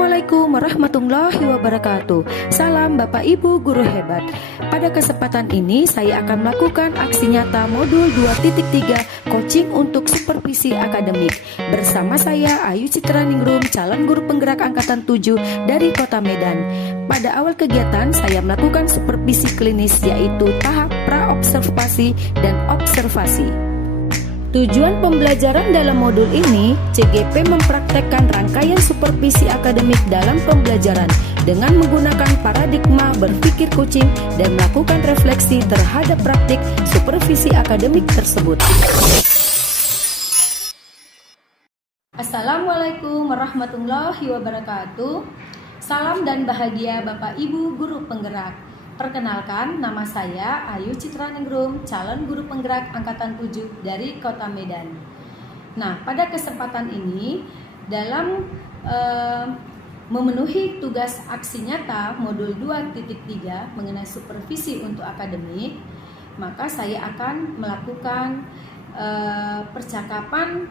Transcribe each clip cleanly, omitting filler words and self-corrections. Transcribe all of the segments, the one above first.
Assalamualaikum warahmatullahi wabarakatuh. Salam Bapak Ibu Guru Hebat. Pada kesempatan ini saya akan melakukan aksi nyata modul 2.3 coaching untuk supervisi akademik. Bersama saya Ayu Citra Ningrum, calon guru penggerak angkatan 7 dari Kota Medan. Pada awal kegiatan saya melakukan supervisi klinis, yaitu tahap pra-observasi dan observasi. Tujuan pembelajaran dalam modul ini, CGP mempraktekkan rangkaian supervisi akademik dalam pembelajaran dengan menggunakan paradigma berpikir kucing dan melakukan refleksi terhadap praktik supervisi akademik tersebut. Assalamualaikum warahmatullahi wabarakatuh. Salam dan bahagia Bapak Ibu Guru Penggerak. Perkenalkan, nama saya Ayu Citra Ningrum, calon guru penggerak angkatan 7 dari Kota Medan. Nah, pada kesempatan ini dalam memenuhi tugas aksi nyata modul 2.3 mengenai supervisi untuk akademik, maka saya akan melakukan percakapan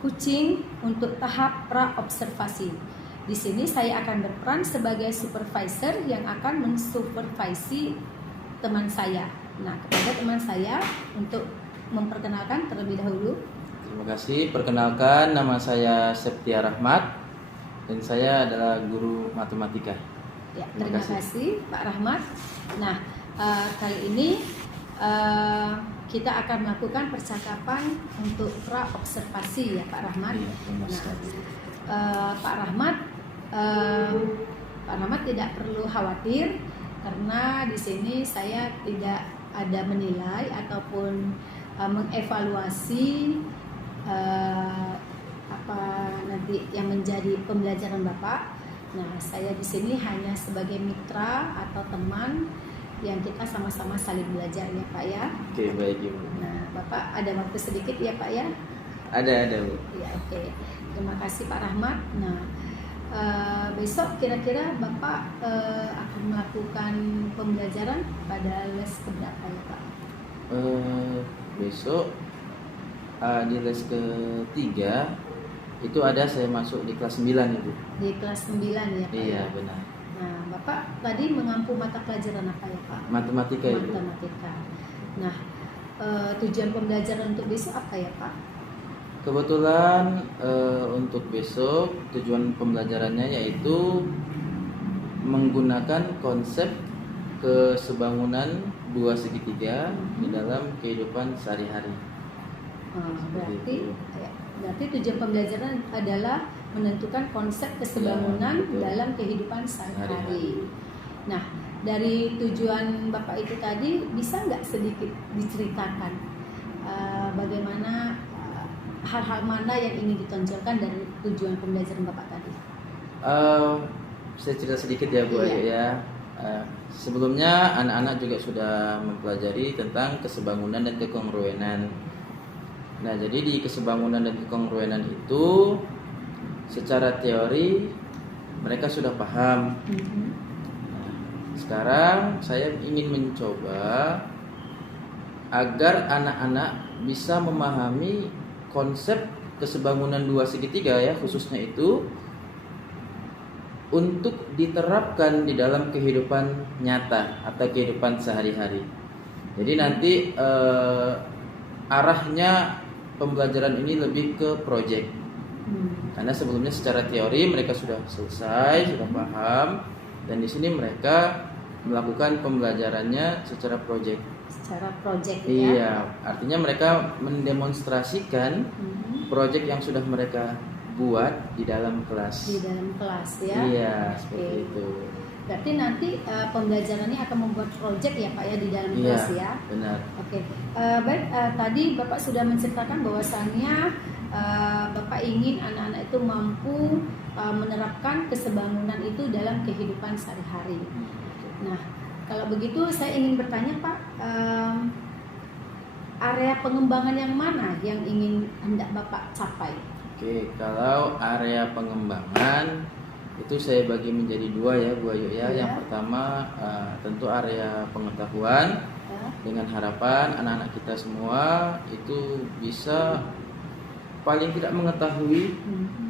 kucing untuk tahap pra-observasi. Di sini saya akan berperan sebagai supervisor yang akan mensupervisi teman saya. Nah, kepada teman saya untuk memperkenalkan terlebih dahulu. Terima kasih. Perkenalkan, nama saya Septia Rahmat dan saya adalah guru matematika. Ya, terima kasih Pak Rahmat. Nah, kali ini kita akan melakukan percakapan untuk pra-observasi ya Pak Rahmat. Iya, Pak Rahmat tidak perlu khawatir karena di sini saya tidak ada menilai ataupun mengevaluasi apa nanti yang menjadi pembelajaran Bapak. Nah, saya di sini hanya sebagai mitra atau teman yang kita sama-sama saling belajar ya Pak ya. Oke, baik Ibu. Nah, Bapak ada waktu sedikit ya Pak ya? Ada Bu. Ya, oke. Terima kasih Pak Rahmat. Nah, besok kira-kira Bapak akan melakukan pembelajaran pada les keberapa ya Pak? Besok di les ketiga itu ada saya masuk di kelas 9 Ibu. Di kelas 9 ya Pak? Iya, ya? benar. Nah, Bapak tadi mengampu mata pelajaran apa ya Pak? Matematika Ibu. Matematika. Nah, tujuan pembelajaran untuk besok apa ya Pak? Kebetulan untuk besok tujuan pembelajarannya yaitu menggunakan konsep kesebangunan dua segitiga di dalam kehidupan sehari-hari. Berarti tujuan pembelajaran adalah menentukan konsep kesebangunan dalam kehidupan sehari-hari. Nah, dari tujuan Bapak itu tadi bisa nggak sedikit diceritakan bagaimana hal-hal mana yang ingin ditonjolkan dari tujuan pembelajaran Bapak tadi? Saya cerita sedikit ya Bu Ayu ya. Sebelumnya anak-anak juga sudah mempelajari tentang kesebangunan dan kekongruenan. Nah, jadi di kesebangunan dan kekongruenan itu secara teori mereka sudah paham. Nah, sekarang saya ingin mencoba agar anak-anak bisa memahami konsep kesebangunan dua segitiga ya, khususnya itu untuk diterapkan di dalam kehidupan nyata atau kehidupan sehari-hari. Jadi nanti arahnya pembelajaran ini lebih ke project. Karena sebelumnya secara teori mereka sudah selesai, sudah paham, dan di sini mereka melakukan pembelajarannya secara project. Secara project ya? Iya, artinya mereka mendemonstrasikan project yang sudah mereka buat di dalam kelas. Di dalam kelas ya? Iya, seperti itu. Berarti nanti pembelajarannya akan membuat project ya Pak ya di dalam kelas ya? Iya, benar. Oke, baik. Tadi Bapak sudah menceritakan bahwasannya Bapak ingin anak-anak itu mampu menerapkan kesebangunan itu dalam kehidupan sehari-hari. Nah, kalau begitu saya ingin bertanya Pak, area pengembangan yang mana yang ingin hendak Bapak capai? Oke, kalau area pengembangan itu saya bagi menjadi dua ya Bu Ayu ya. Yang pertama tentu area pengetahuan dengan harapan anak-anak kita semua itu bisa paling tidak mengetahui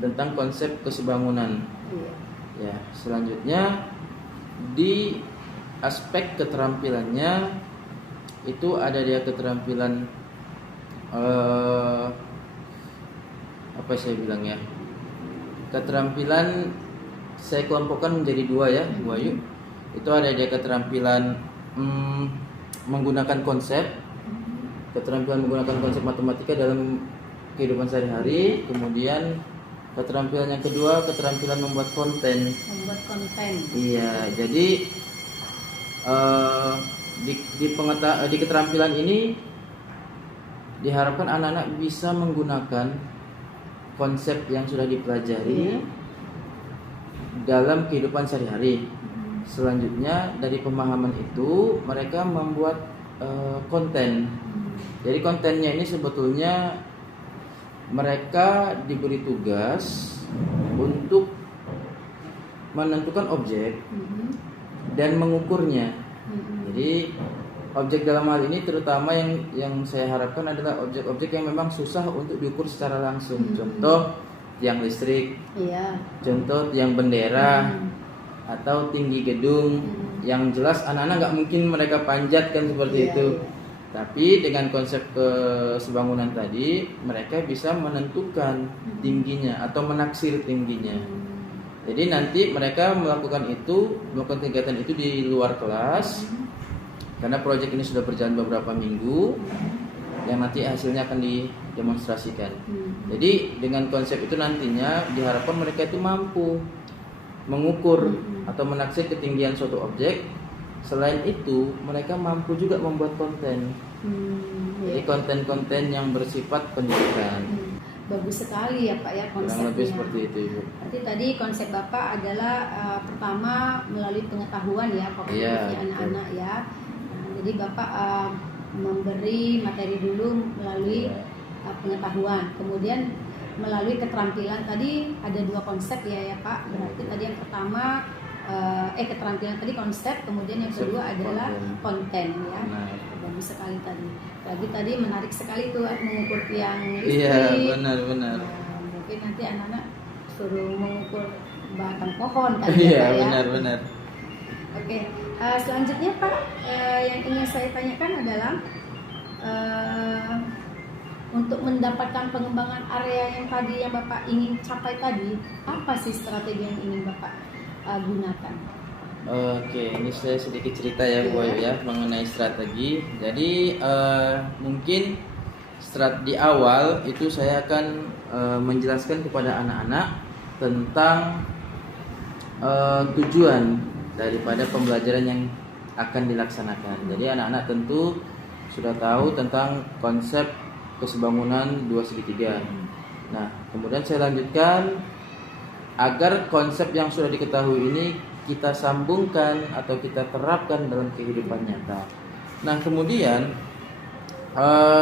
tentang konsep kesebangunan. Ya, selanjutnya di aspek keterampilannya itu ada dia keterampilan apa saya bilang ya, keterampilan saya kelompokkan menjadi dua ya, Bu Ayu. Itu ada dia keterampilan menggunakan konsep, keterampilan menggunakan konsep matematika dalam kehidupan sehari-hari. Kemudian keterampilan yang kedua, keterampilan membuat konten. Membuat konten. Iya, jadi di keterampilan ini diharapkan anak-anak bisa menggunakan konsep yang sudah dipelajari dalam kehidupan sehari-hari. Selanjutnya dari pemahaman itu mereka membuat konten. Jadi kontennya ini sebetulnya mereka diberi tugas untuk menentukan objek dan mengukurnya. Jadi objek dalam hal ini terutama yang saya harapkan adalah objek-objek yang memang susah untuk diukur secara langsung. Contoh tiang listrik, contoh tiang bendera, atau tinggi gedung. Yang jelas anak-anak nggak mungkin mereka panjatkan seperti itu. Tapi dengan konsep kesebangunan tadi mereka bisa menentukan tingginya atau menaksir tingginya. Jadi nanti mereka melakukan kegiatan itu di luar kelas. Karena proyek ini sudah berjalan beberapa minggu, yang nanti hasilnya akan didemonstrasikan. Jadi dengan konsep itu nantinya diharapkan mereka itu mampu mengukur atau menaksir ketinggian suatu objek. Selain itu, mereka mampu juga membuat konten. Jadi konten-konten yang bersifat pendidikan. Bagus sekali ya Pak ya konsepnya. Kurang lebih seperti itu, Ibu. Berarti tadi konsep Bapak adalah pertama melalui pengetahuan ya, kognitifnya anak-anak ya. Jadi Bapak memberi materi dulu melalui pengetahuan, kemudian melalui keterampilan tadi ada dua konsep ya Pak. Berarti tadi yang pertama keterampilan tadi konsep, kemudian yang kedua adalah konten ya. Bagus sekali tadi. Tadi menarik sekali tuh mengukur tiang listrik. Iya, benar. Mungkin nanti anak-anak suruh mengukur batang pohon kan ya. Iya, benar. Oke, selanjutnya Pak, yang ingin saya tanyakan adalah untuk mendapatkan pengembangan area yang tadi yang Bapak ingin capai tadi, apa sih strategi yang ingin Bapak gunakan? Oke, ini saya sedikit cerita ya Bu Ayu ya mengenai strategi. Jadi mungkin di awal itu saya akan menjelaskan kepada anak-anak tentang tujuan daripada pembelajaran yang akan dilaksanakan. Jadi anak-anak tentu sudah tahu tentang konsep kesebangunan dua segitiga. Nah, kemudian saya lanjutkan agar konsep yang sudah diketahui ini kita sambungkan atau kita terapkan dalam kehidupan nyata. Nah, kemudian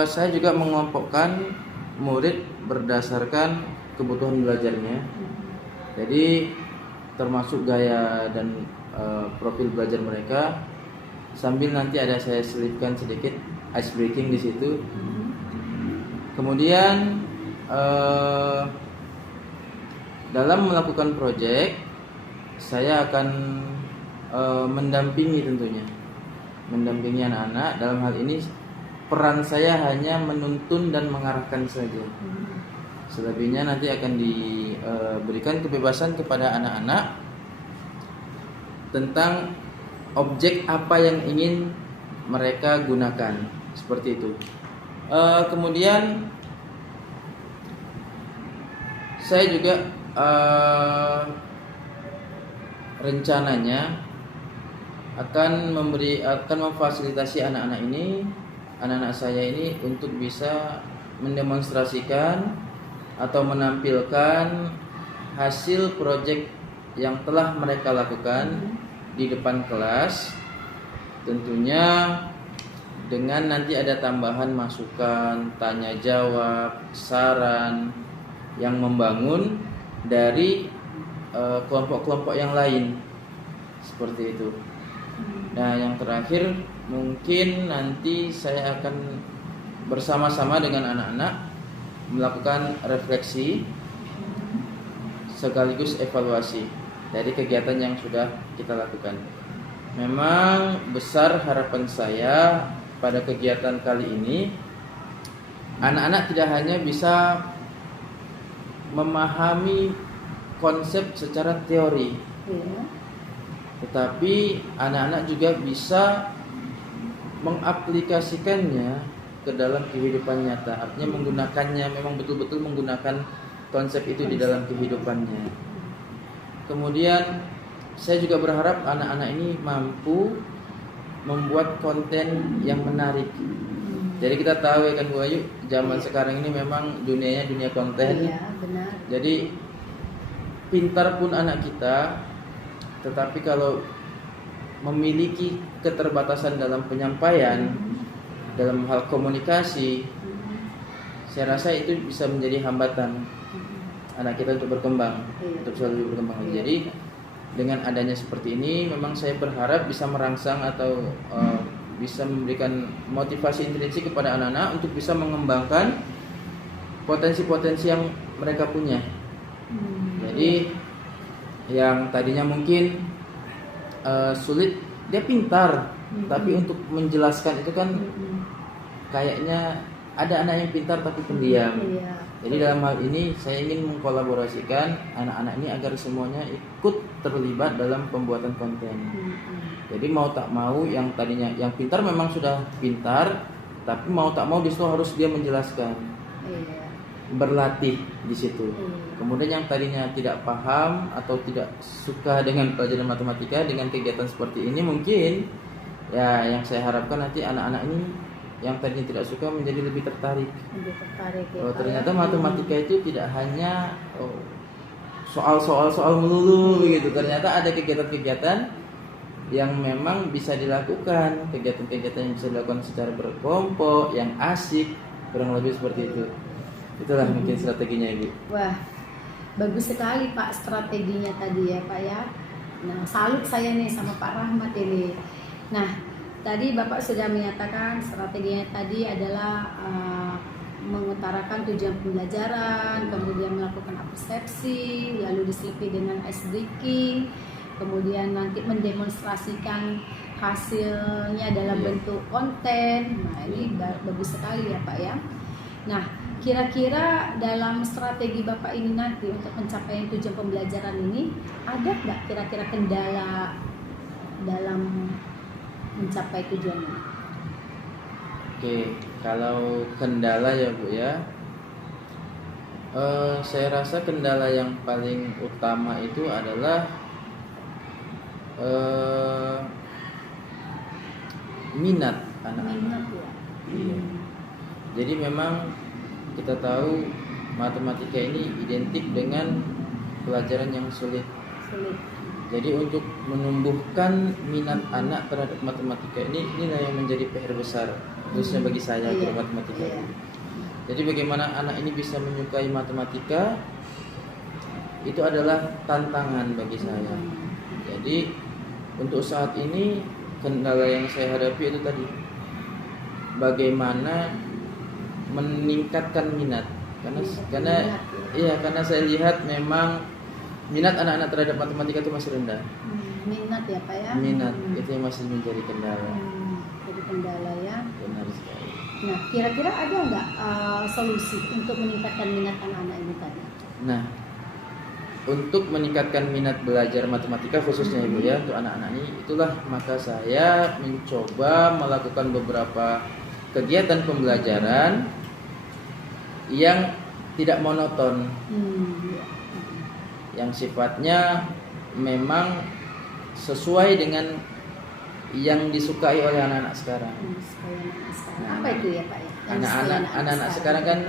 saya juga mengelompokkan murid berdasarkan kebutuhan belajarnya. Jadi termasuk gaya dan profil belajar mereka, sambil nanti ada saya selipkan sedikit ice breaking di situ. Kemudian dalam melakukan proyek saya akan mendampingi tentunya, mendampingi anak-anak. Dalam hal ini peran saya hanya menuntun dan mengarahkan saja. Selebihnya nanti akan diberikan kebebasan kepada anak-anak tentang objek apa yang ingin mereka gunakan, seperti itu. Kemudian saya juga rencananya akan memfasilitasi anak-anak saya ini untuk bisa mendemonstrasikan atau menampilkan hasil proyek yang telah mereka lakukan di depan kelas, tentunya dengan nanti ada tambahan masukan, tanya jawab, saran yang membangun dari kelompok-kelompok yang lain, seperti itu. Nah, yang terakhir mungkin nanti saya akan bersama-sama dengan anak-anak melakukan refleksi sekaligus evaluasi. dari kegiatan yang sudah kita lakukan. Memang besar harapan saya pada kegiatan kali ini, anak-anak tidak hanya bisa memahami konsep secara teori, tetapi anak-anak juga bisa mengaplikasikannya ke dalam kehidupan nyata. Artinya menggunakannya, memang betul-betul menggunakan konsep itu di dalam kehidupannya. Kemudian saya juga berharap anak-anak ini mampu membuat konten yang menarik. Jadi kita tahu ya kan Bu Ayu, zaman sekarang ini memang dunianya dunia konten. Iya, benar. Jadi pintar pun anak kita, tetapi kalau memiliki keterbatasan dalam penyampaian, dalam hal komunikasi, saya rasa itu bisa menjadi hambatan anak kita untuk berkembang, untuk selalu berkembang. Jadi dengan adanya seperti ini, memang saya berharap bisa merangsang atau bisa memberikan motivasi intrinsik kepada anak-anak untuk bisa mengembangkan potensi-potensi yang mereka punya. Jadi yang tadinya mungkin sulit, dia pintar, tapi untuk menjelaskan itu kan kayaknya ada anak yang pintar tapi pendiam. Jadi dalam hal ini saya ingin mengkolaborasikan anak-anak ini agar semuanya ikut terlibat dalam pembuatan konten. Jadi mau tak mau yang tadinya yang pintar memang sudah pintar, tapi mau tak mau disitu harus dia menjelaskan, berlatih di situ. Kemudian yang tadinya tidak paham atau tidak suka dengan pelajaran matematika, dengan kegiatan seperti ini mungkin ya yang saya harapkan nanti anak-anak ini yang tadinya tidak suka menjadi lebih tertarik. Oh, ternyata matematika itu tidak hanya soal melulu gitu. Ternyata ada kegiatan-kegiatan yang memang bisa dilakukan, kegiatan-kegiatan yang bisa dilakukan secara berkelompok, yang asik, kurang lebih seperti itu. Itulah mungkin strateginya Ibu. Wah, bagus sekali Pak strateginya tadi ya Pak ya. Nah, salut saya nih sama Pak Rahmat ini. Nah, tadi Bapak sudah menyatakan strateginya tadi adalah mengutarakan tujuan pembelajaran, kemudian melakukan persepsi, lalu diselipi dengan ice breaking, kemudian nanti mendemonstrasikan hasilnya dalam bentuk konten. Nah, ini bagus sekali ya Pak ya. Nah, kira-kira dalam strategi Bapak ini nanti untuk pencapaian tujuan pembelajaran ini, ada nggak kira-kira kendala dalam mencapai tujuannya? Oke, kalau kendala ya Bu ya, saya rasa kendala yang paling utama itu adalah minat anak-anak. Iya. Jadi memang kita tahu matematika ini identik dengan pelajaran yang sulit. Jadi untuk menumbuhkan minat anak terhadap matematika inilah yang menjadi PR besar, khususnya bagi saya guru matematika. Jadi bagaimana anak ini bisa menyukai matematika itu adalah tantangan bagi saya. Jadi untuk saat ini kendala yang saya hadapi itu tadi, bagaimana meningkatkan minat, karena saya lihat memang minat anak-anak terhadap matematika itu masih rendah. Minat ya Pak ya. Minat itu yang masih menjadi kendala. Jadi kendala ya. Benar sekali. Nah, kira-kira ada nggak solusi untuk meningkatkan minat anak-anak ini tadi? Nah, untuk meningkatkan minat belajar matematika khususnya Ibu ya, untuk anak-anak ini, itulah maka saya mencoba melakukan beberapa kegiatan pembelajaran yang tidak monoton, yang sifatnya memang sesuai dengan yang disukai oleh anak-anak sekarang. Nah, apa itu ya Pak ya? Anak-anak sekarang kan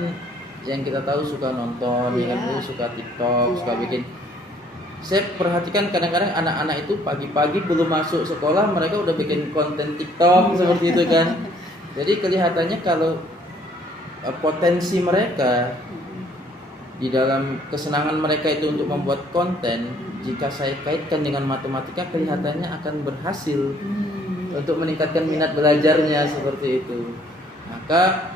yang kita tahu suka nonton, ya kan, suka TikTok, suka bikin. Saya perhatikan kadang-kadang anak-anak itu pagi-pagi belum masuk sekolah mereka udah bikin konten TikTok seperti itu kan. Jadi kelihatannya kalau potensi mereka di dalam kesenangan mereka itu untuk membuat konten, jika saya kaitkan dengan matematika kelihatannya akan berhasil untuk meningkatkan minat belajarnya seperti itu. Maka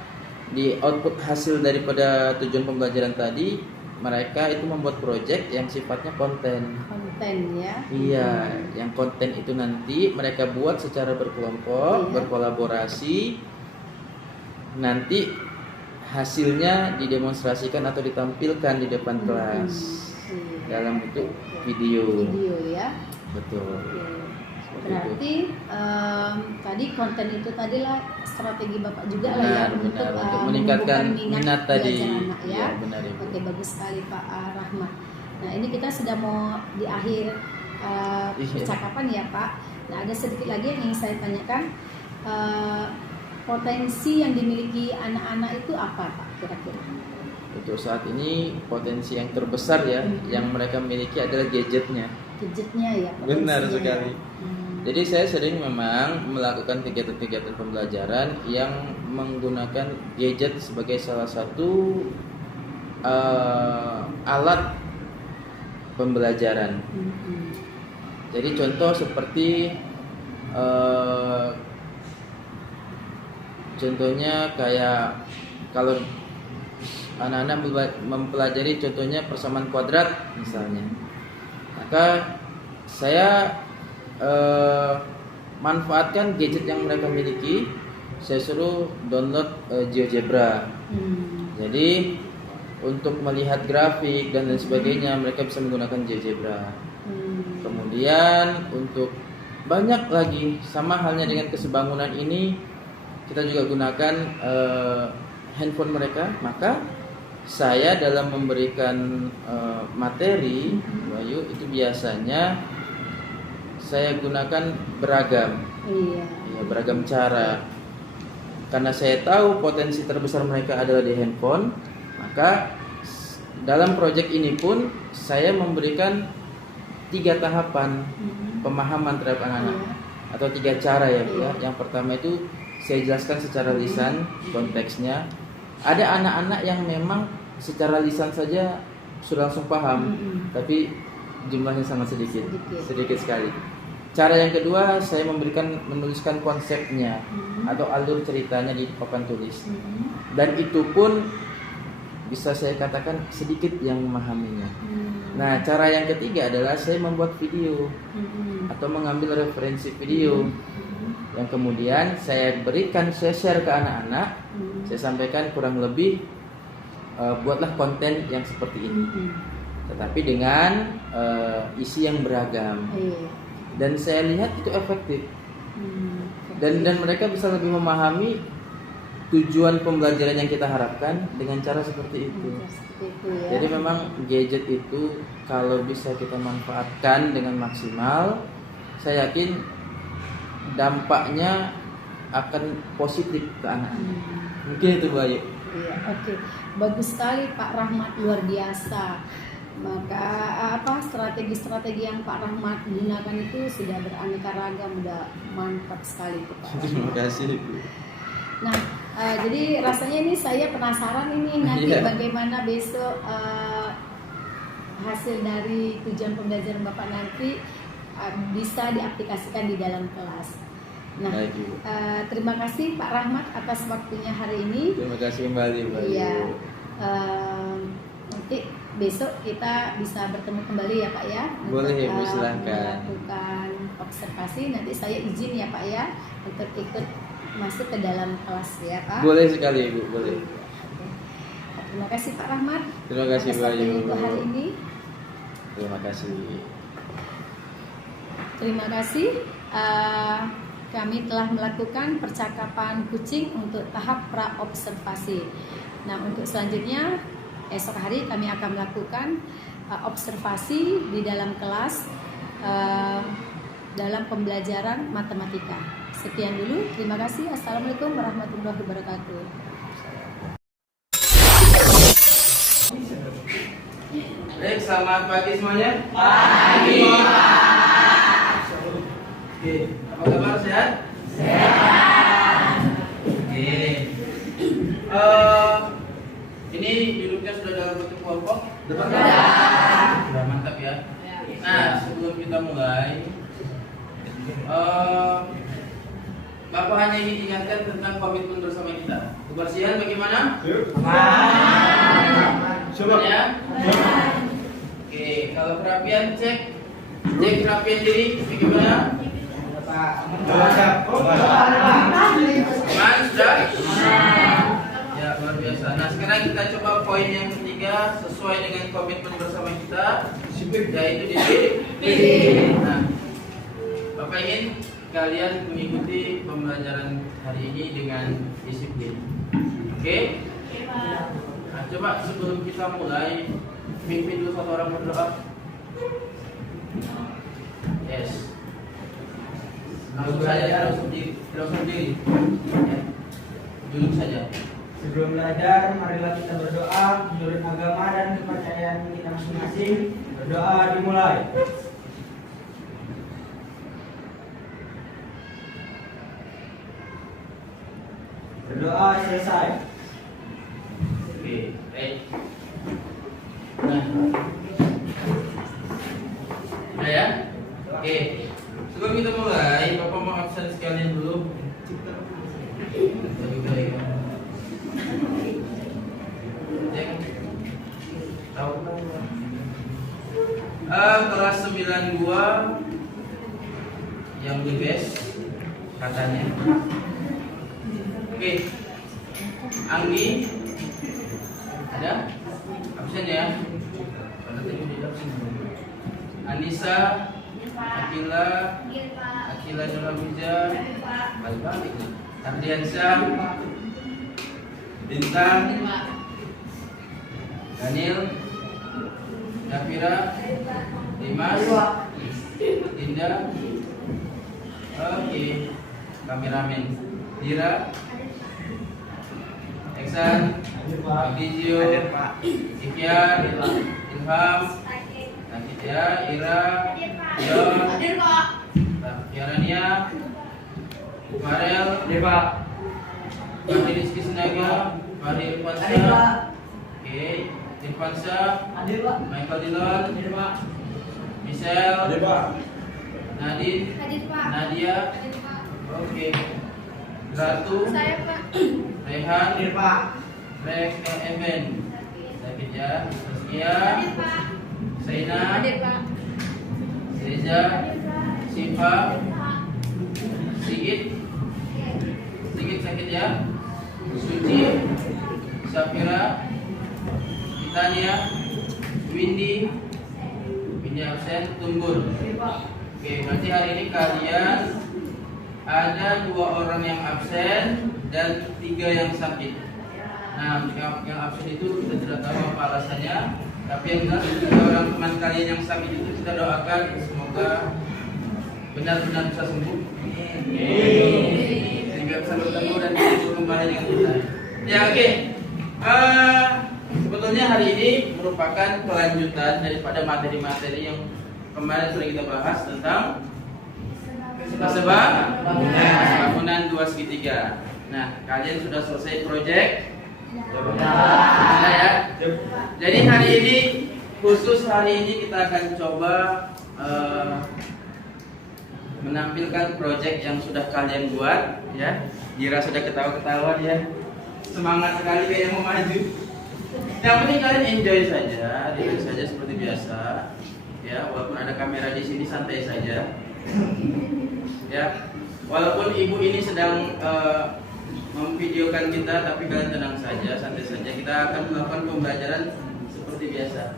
di output hasil daripada tujuan pembelajaran tadi, mereka itu membuat project yang sifatnya konten. Konten ya. Iya, yang konten itu nanti mereka buat secara berkelompok, berkolaborasi. Nanti hasilnya didemonstrasikan atau ditampilkan di depan kelas dalam bentuk video. Video ya. Betul. Berarti tadi konten itu tadilah strategi Bapak juga lah ya untuk meningkatkan minat tadi. Anak ya. Ya, benar, Ibu. Oke, bagus sekali Pak Rahmat. Nah, ini kita sudah mau di akhir percakapan ya Pak. Nah, ada sedikit lagi yang ingin saya tanyakan. Potensi yang dimiliki anak-anak itu apa Pak kira-kira? Untuk saat ini potensi yang terbesar ya yang mereka miliki adalah gadgetnya. Gadgetnya ya. Benar sekali. Ya. Jadi saya sering memang melakukan kegiatan-kegiatan pembelajaran yang menggunakan gadget sebagai salah satu alat pembelajaran. Jadi contoh seperti contohnya kayak kalau anak-anak mempelajari contohnya persamaan kuadrat misalnya, maka saya manfaatkan gadget yang mereka miliki. Saya suruh download GeoGebra. Jadi untuk melihat grafik dan lain sebagainya mereka bisa menggunakan GeoGebra. Kemudian untuk banyak lagi, sama halnya dengan kesebangunan ini, kita juga gunakan handphone mereka. Maka saya dalam memberikan materi Bayu itu biasanya saya gunakan beragam, beragam cara. Karena saya tahu potensi terbesar mereka adalah di handphone, maka dalam proyek ini pun saya memberikan 3 tahapan pemahaman terhadap anak-anak atau 3 cara ya Bu ya. Yang pertama itu saya jelaskan secara lisan konteksnya. Ada anak-anak yang memang secara lisan saja sudah langsung paham, tapi jumlahnya sangat sedikit sekali. Cara yang kedua, saya menuliskan konsepnya atau alur ceritanya di papan tulis. Dan itu pun bisa saya katakan sedikit yang memahaminya. Nah, cara yang ketiga adalah saya membuat video atau mengambil referensi video yang kemudian saya berikan, saya share ke anak-anak. Saya sampaikan kurang lebih buatlah konten yang seperti ini, tetapi dengan isi yang beragam. Dan saya lihat itu efektif. Dan mereka bisa lebih memahami tujuan pembelajaran yang kita harapkan dengan cara seperti itu. Jadi memang gadget itu kalau bisa kita manfaatkan dengan maksimal, saya yakin dampaknya akan positif ke anak-anak. Mungkin itu Bu Ayu. Iya, oke. Bagus sekali Pak Rahmat, luar biasa. Maka strategi-strategi yang Pak Rahmat gunakan itu sudah beraneka ragam, sudah mantap sekali Pak. Terima kasih Bu. Nah, jadi rasanya ini saya penasaran ini nanti bagaimana besok hasil dari tujuan pembelajaran Bapak nanti bisa diaplikasikan di dalam kelas. Nah, terima kasih Pak Rahmat atas waktunya hari ini. Terima kasih kembali Mbak. Iya. Nanti besok kita bisa bertemu kembali ya Pak ya. Boleh Ibu, silahkan. Melakukan observasi. Nanti saya izin ya Pak ya untuk ikut masuk ke dalam kelas ya Pak. Boleh sekali Ibu, boleh. Terima kasih Pak Rahmat. Terima kasih Mbak Ayu. Untuk hari ini. Terima kasih. Terima kasih. Kami telah melakukan percakapan kucing untuk tahap pra-observasi. Nah, untuk selanjutnya esok hari kami akan melakukan observasi di dalam kelas dalam pembelajaran matematika. Sekian dulu, terima kasih. Assalamualaikum warahmatullahi wabarakatuh. Baik, selamat pagi semuanya. Pagi. Oke, apa kabar, sehat? Sehat. Oke. Ini duduknya sudah dalam bentuk kelompok? Sudah mantap ya. Nah, sebelum kita mulai, Bapak hanya ingin ingatkan tentang komitmen bersama kita. Kebersihan bagaimana? Coba ya. Oke, kalau kerapian cek kerapian diri gimana? Aman sudah? Ya, luar biasa. Nah, sekarang kita coba poin yang ketiga sesuai dengan komitmen bersama kita, yaitu disiplin. Nah, Bapak ingin kalian mengikuti pembelajaran hari ini dengan disiplin. Oke? Nah, coba sebelum kita mulai, pimpin dulu satu orang berdoa. Yes. Langsung saja, tidak usah berdiri. Ya. Duduk saja. Sebelum belajar, marilah kita berdoa menurut agama dan kepercayaan kita masing-masing. Berdoa dimulai. Berdoa selesai. Oke, baik. Nah, udah ya? Oke. Sebelum kita mulai, Bapak mau absen sekalian dulu. Lebih baik. Tahu kelas 92 yang the best katanya. Oke. Anggi ada? Absen ya? Pada tadi di absen. Anissa, Akila Nurhamiza, balik-balik. Ardiansyah, Bintang, Daniel, Nafira, Dimas, Dinda, oke, kameramen, Dira, Eksan, Abdizio, Ikhyan, Ilham, Nakitya, Ira, Yon, Yarania, Farel, Fahri Rizky Senaga, Fahri Irfansyah, oke, Irfansyah, Michael Dillon, Michelle, Nadine, Nadia, oke, Ratu, Rehan, Evan, sakit ya, Rizkia, Saina, Reza, Siva, Sigit sakit ya, Suci, Safira, Titania, Windy absen, Tumbur. Oke, berarti hari ini kalian ada 2 orang yang absen dan 3 yang sakit. Nah, yang absen itu kita tidak tahu apa alasannya, tapi yang jelas 3 orang teman kalian yang sakit itu kita doakan semoga benar-benar bisa sembuh. Sehingga bisa bertemu dan bisa kembali dengan kita. Ya, oke. Sebetulnya hari ini merupakan kelanjutan daripada materi-materi yang kemarin sudah kita bahas tentang sebab bangunan 2 segitiga. Nah, kalian sudah selesai proyek? Sudah ya? Jadi hari ini, khusus hari ini kita akan coba menampilkan proyek yang sudah kalian buat, ya. Dira sudah ketawa-ketawa ya, semangat sekali kayak mau maju. Yang penting kalian enjoy saja seperti biasa, ya. Walaupun ada kamera di sini santai saja, ya. Walaupun ibu ini sedang memvideokan kita, tapi kalian tenang saja, santai saja. Kita akan melakukan pembelajaran seperti biasa.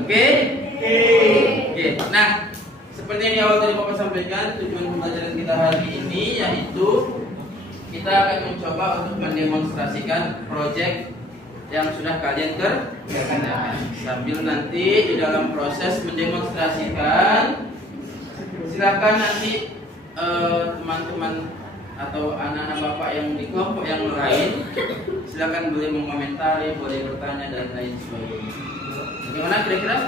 Oke? Oke. Nah, seperti yang di awal tadi Bapak sampaikan, tujuan pembelajaran kita hari ini yaitu kita akan mencoba untuk mendemonstrasikan proyek yang sudah kalian kerjakan. Sambil nanti di dalam proses mendemonstrasikan, silakan nanti teman-teman atau anak-anak Bapak yang di kelompok yang lain silakan boleh mengomentari, boleh bertanya dan lain sebagainya. Bagaimana kira-kira?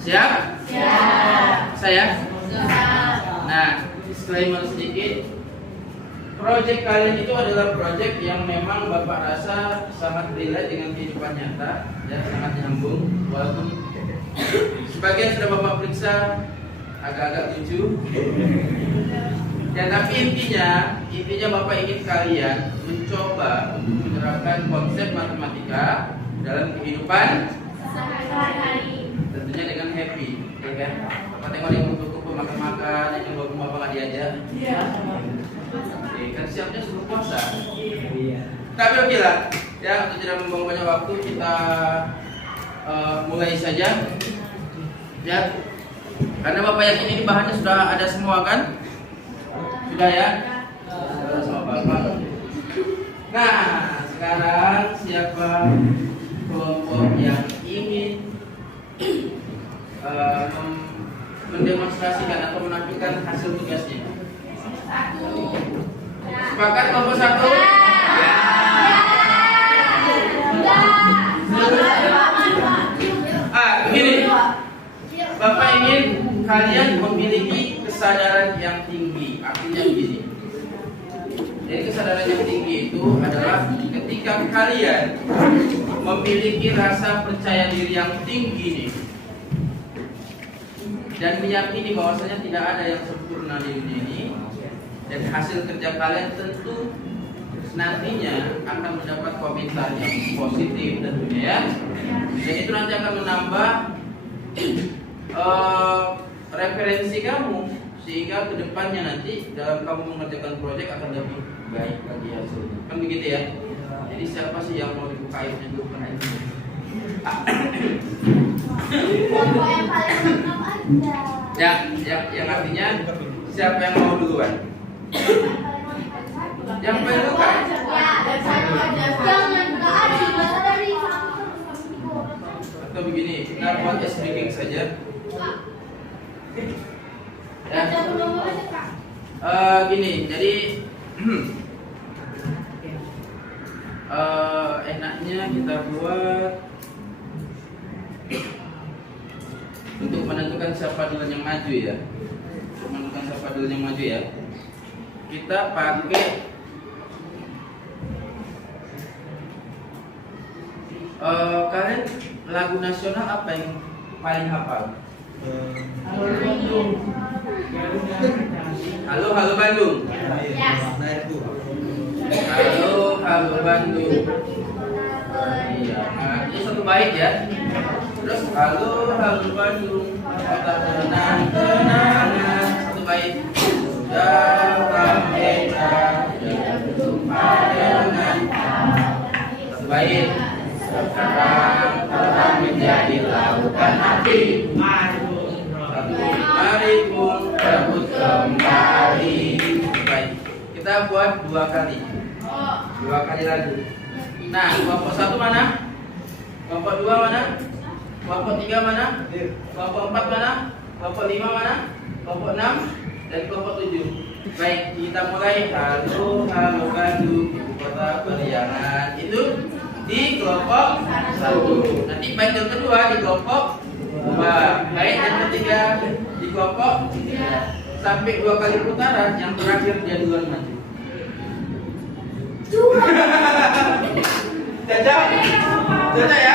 Siap? Siap. Saya? Siap. Nah, disclaimer sedikit. Proyek kalian itu adalah proyek yang memang Bapak rasa sangat relate dengan kehidupan nyata dan sangat nyambung. Walaupun sebagian sudah Bapak periksa agak-agak lucu. Ya, tapi intinya Bapak ingin kalian mencoba untuk menerapkan konsep matematika dalam kehidupan tentunya dengan happy, ya kan? Apa tengok yang kumpul-kumpul makan-makan, yang bapak nggak diajak? Iya. Oke, kan siapnya sebelum puasa. Iya. Tapi oke lah, ya untuk tidak membuang banyak waktu kita mulai saja, ya. Karena bapak yakin ini bahannya sudah ada semua kan? Sudah ya? Sudah sama bapak. Nah, sekarang siapa kelompok yang ingin mendemonstrasikan atau menampilkan hasil tugasnya? Sepakat kelompok 1? Ya. Begini. Bapak ingin kalian memiliki kesadaran yang tinggi. Artinya begini. Jadi kesadaran yang tinggi itu adalah ketika kalian memiliki rasa percaya diri yang tinggi nih, dan meyakini bahwasanya tidak ada yang sempurna di dunia ini, dan hasil kerja kalian tentu nantinya akan mendapat komentar yang positif tentunya ya. Dan itu nanti akan menambah referensi kamu, sehingga kedepannya nanti dalam kamu mengerjakan proyek akan lebih baik lagi hasilnya. Kan begitu ya? Jadi siapa sih yang mau dibuka airnya dulu kan airnya? Yang artinya siapa yang mau duluan? Yang paling bukan? Atau begini, kita buat speaking saja. Ya. Gini, jadi enaknya kita buat untuk menentukan siapa duluan yang maju ya. Untuk menentukan siapa duluan yang maju ya. Kita pakai kalian lagu nasional apa yang paling hafal? Halo Bandung. Halo Bandung. Halo Bandung. Iya, ini satu bait ya. Terus halo Bandung, kota kenang-kenangan, satu bait. Sudah kita berjumpa dengan satu bait. Sekarang telah menjadi lautan api. Mari pun rebut kembali. Baik, kita buat 2 kali. 2 kali lagu. Nah, kelompok 1 mana? Kelompok 2 mana? Kelompok 3 mana? Kelompok 4 mana? Kelompok 5 mana? Kelompok 6 dan kelompok 7. Baik, kita mulai. Halo Bandung, ibu kota periangan. Itu di kelompok 1. Nanti bait yang kedua di kelompok 2. Bait yang ketiga di kelompok 3. Sampai 2 kali putaran, yang terakhir dia duluan maju. Caca ya.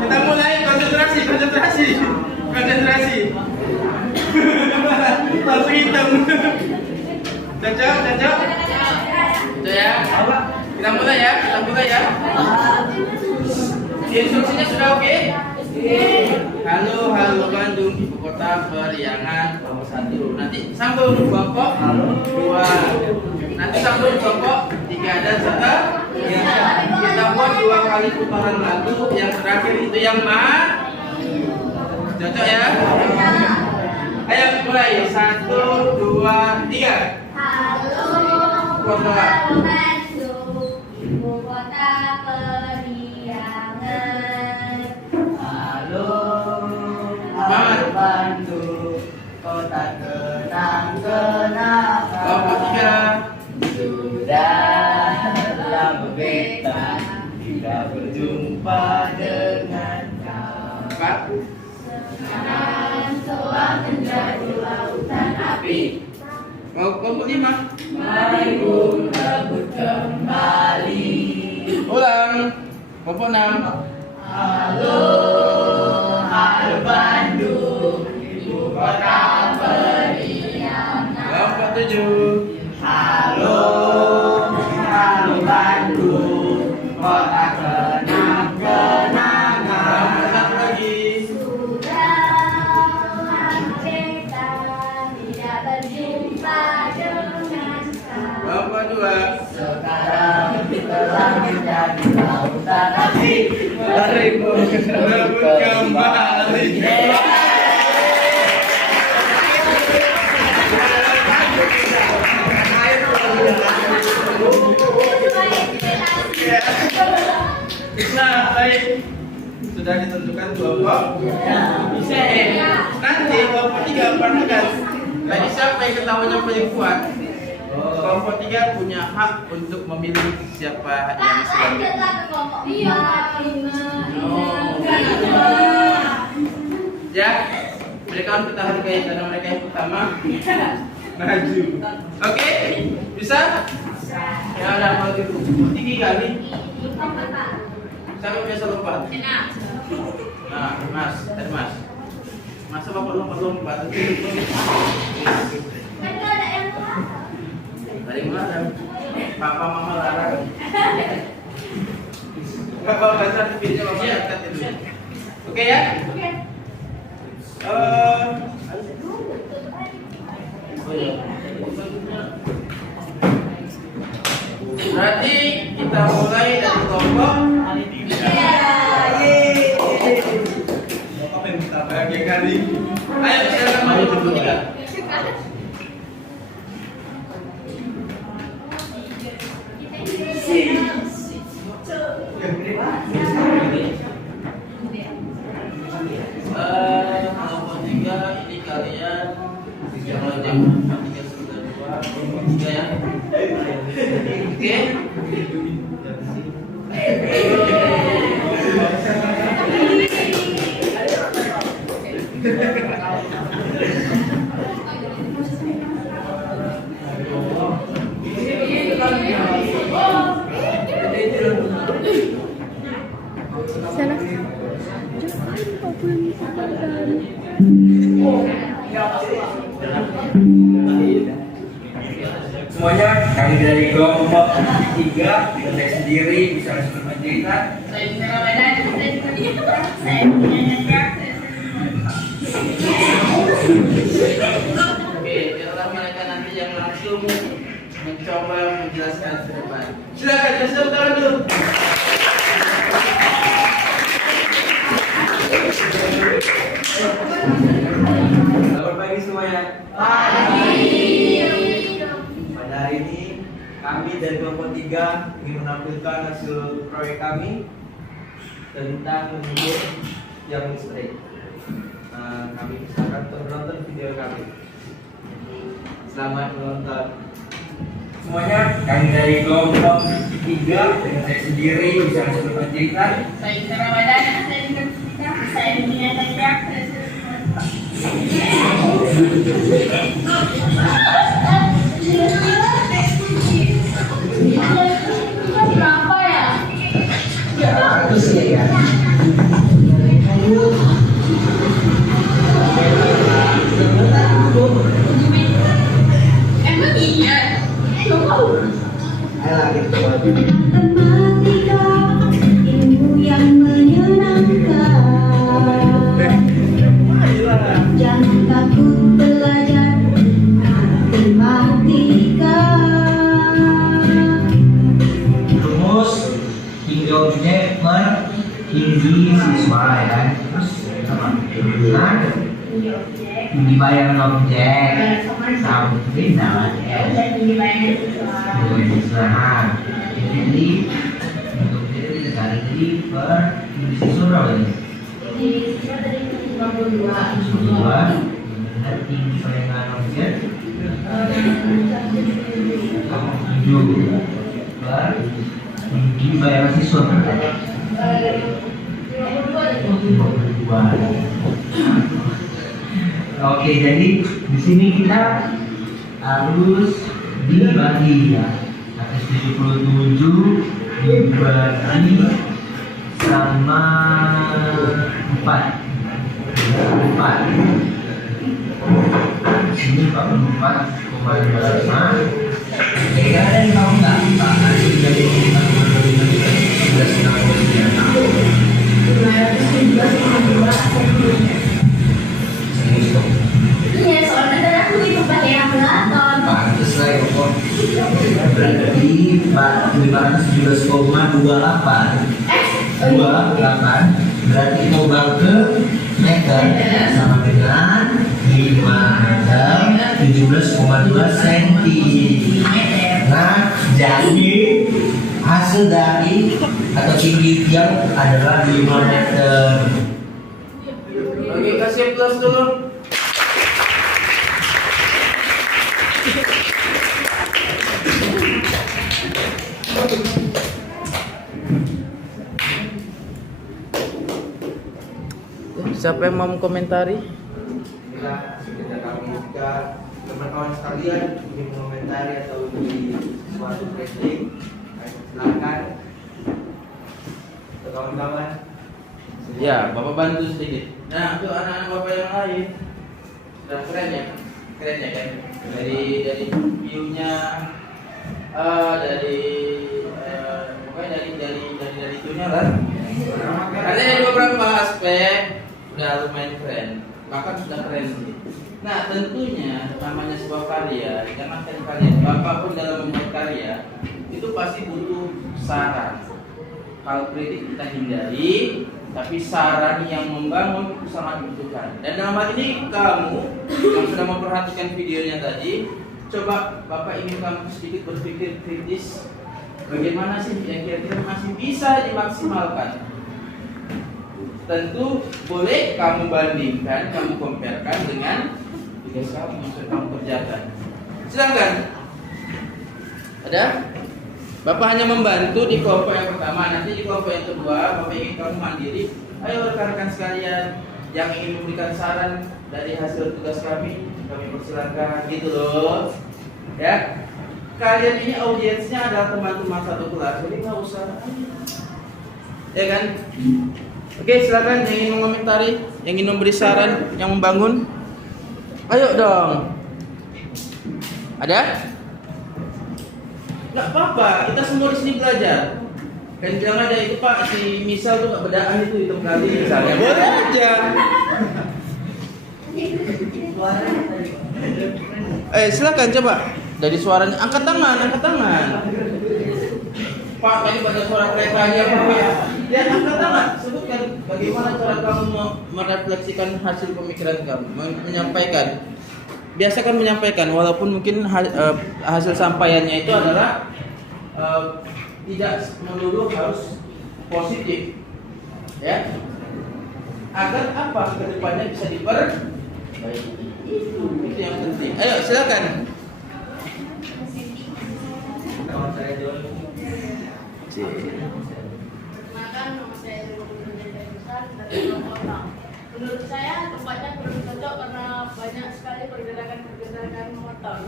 Kita mulai konsentrasi. Langsung hitam. Caca. Itu ya. Kita mulai ya. Instruksinya sudah oke? Halo Bandung, ibu kota periangan, kelompok 1. Nanti sambung kelompok 2. Nanti sambung kelompok 3 dan seterusnya. Kita buat 2 kali putaran lagu. Yang terakhir itu yang cocok ya? Ayo mulai. 1, 2, 3. Halo Kota Bandung, ibu kota periangan. Halo Bandung, kota kenang-kenangan. kelompok 3. Sudah lama kita tidak berjumpa dengan kau. 4. Sekarang telah menjadi lautan api. Kelompok 5. Mari pun rebut kembali. Ulang. Kelompok 6. Halo Bandung, ibu kota periangan. Kelompok 7. Halo Bandung, kota kenang-kenangan. menjadi lautan api. Mari berebut kembali. Nah, baik. Sudah ditentukan kelompok? Bisa. Nanti kelompok 3 pernah kan? Tadi siapa yang ketawanya paling kuat? Kelompok 3 punya hak untuk memilih siapa yang selanjutnya. Iya. Ya, mereka kita hargai karena mereka yang pertama maju. Oke, bisa? Ya udah kalau gitu. Tinggi kali. Siapa biasa lompat? Nah, Mas, tadi Mas. Masa bapak lompat-lompat? Tadi melarang. Papa mama larang. Bapak baca video bapak angkat itu. Oke ya? Oke. Berarti kita mulai dari kelompok. Bahagia kali. Ayo silakan maju kelompok 3. Kelompok 3 ini kalian jangan jam 3 sudah 2 kelompok 3 ya. Oke. Semuanya kami dari kelompok 3 saya sendiri bisa langsung menceritakan. Oke, biarlah mereka nanti yang langsung mencoba menjelaskan ke depan. Silakan, kasih tangan dulu. Selamat pagi semuanya. Pada hari ini kami dari kelompok 3 ingin menampilkan hasil proyek kami tentang menyebut yang listrik. Kami silakan untuk menonton video kami. Selamat menonton. Semuanya kami dari kelompok 3 dengan saya sendiri bisa langsung menceritakan. Kenapa ya? Ya, itu sih ya. Emang iya? Matematika, ilmu yang menyenangkan. Jangan takut belajar matematika. Rumus hingga objek menghinggi siswa ya. Sama dengan dibayar objek sama beda ya. Jadi untuk itu kita cari per siswa berapa ini? Siswa dari 52. Benar tinggi sayangan objek 7 per tinggi bayar siswa 52. Oke, jadi di sini kita harus dibagi ya. Atas 77 dibagi sama 4. Ini 44,5. Kira-kira ada yang tahu nggak Pak? Hasil dari Iya, soalnya tadi aku itu pakai yang belaton. Pantes lah ya kok. Berarti 517,28 berarti total ke meter sama dengan 5 meter 17,2 cm. Nah, jadi hasil dari atau tinggi tiang adalah 5 meter. Oke, kasih plus dulu. Siapa yang mau komentari? Inilah cerita kami. Jika teman-teman sekalian ingin mengomentari atau di suatu briefing, silakan untuk kawan-kawan. Ya, Bapak bantu sedikit. Nah, untuk anak-anak Bapak yang lain, sudah keren ya kan? Dari view-nya, pokoknya dari itunya lah. Karena ada beberapa aspek udah lumayan keren, bahkan sudah keren sih. Nah, tentunya namanya sebuah karya, jangankan karya, Bapak pun dalam membuat karya itu pasti butuh saran. Hal kritik kita hindari, tapi saran yang membangun itu sangat dibutuhkan. Dan dalam hal ini kamu yang sudah memperhatikan videonya tadi, coba Bapak ingin kamu sedikit berpikir kritis, bagaimana sih yang kira-kira masih bisa dimaksimalkan. Tentu boleh kamu bandingkan, kamu comparekan dengan tugas kamu yang sudah kamu kerjakan. Silakan. Ada? Bapak hanya membantu di kelompok yang pertama, nanti di kelompok yang kedua Bapak ingin kamu mandiri. Ayo rekan-rekan sekalian yang ingin memberikan saran dari hasil tugas kami persilakan gitu loh. Ya. Kalian ini audiensnya adalah teman-teman satu kelas, jadi nggak usah. Ya kan? Oke, silakan yang ingin mengomentari, yang ingin memberi saran, yang membangun. Ayo dong. Ada? Nggak apa-apa, kita semua di sini belajar. Dan jangan ada itu Pak, si misal tuh nggak bedaan itu hitam kali misalnya. Boleh aja. Silakan coba. Dari suaranya, angkat tangan. Pak, tadi pada suara keretanya Pak. Ya, angkat tangan. Sebutkan bagaimana cara kamu merefleksikan hasil pemikiran kamu, menyampaikan. Biasakan menyampaikan, walaupun mungkin hasil sampaiannya itu adalah tidak melulu harus positif, ya. Agar apa kedepannya bisa diperbaiki. Itu yang penting. Ayo silakan. Kawan saya John. Makan nama saya dari besar dari orang. Menurut saya tempatnya kurang cocok karena banyak sekali pergerakan motor,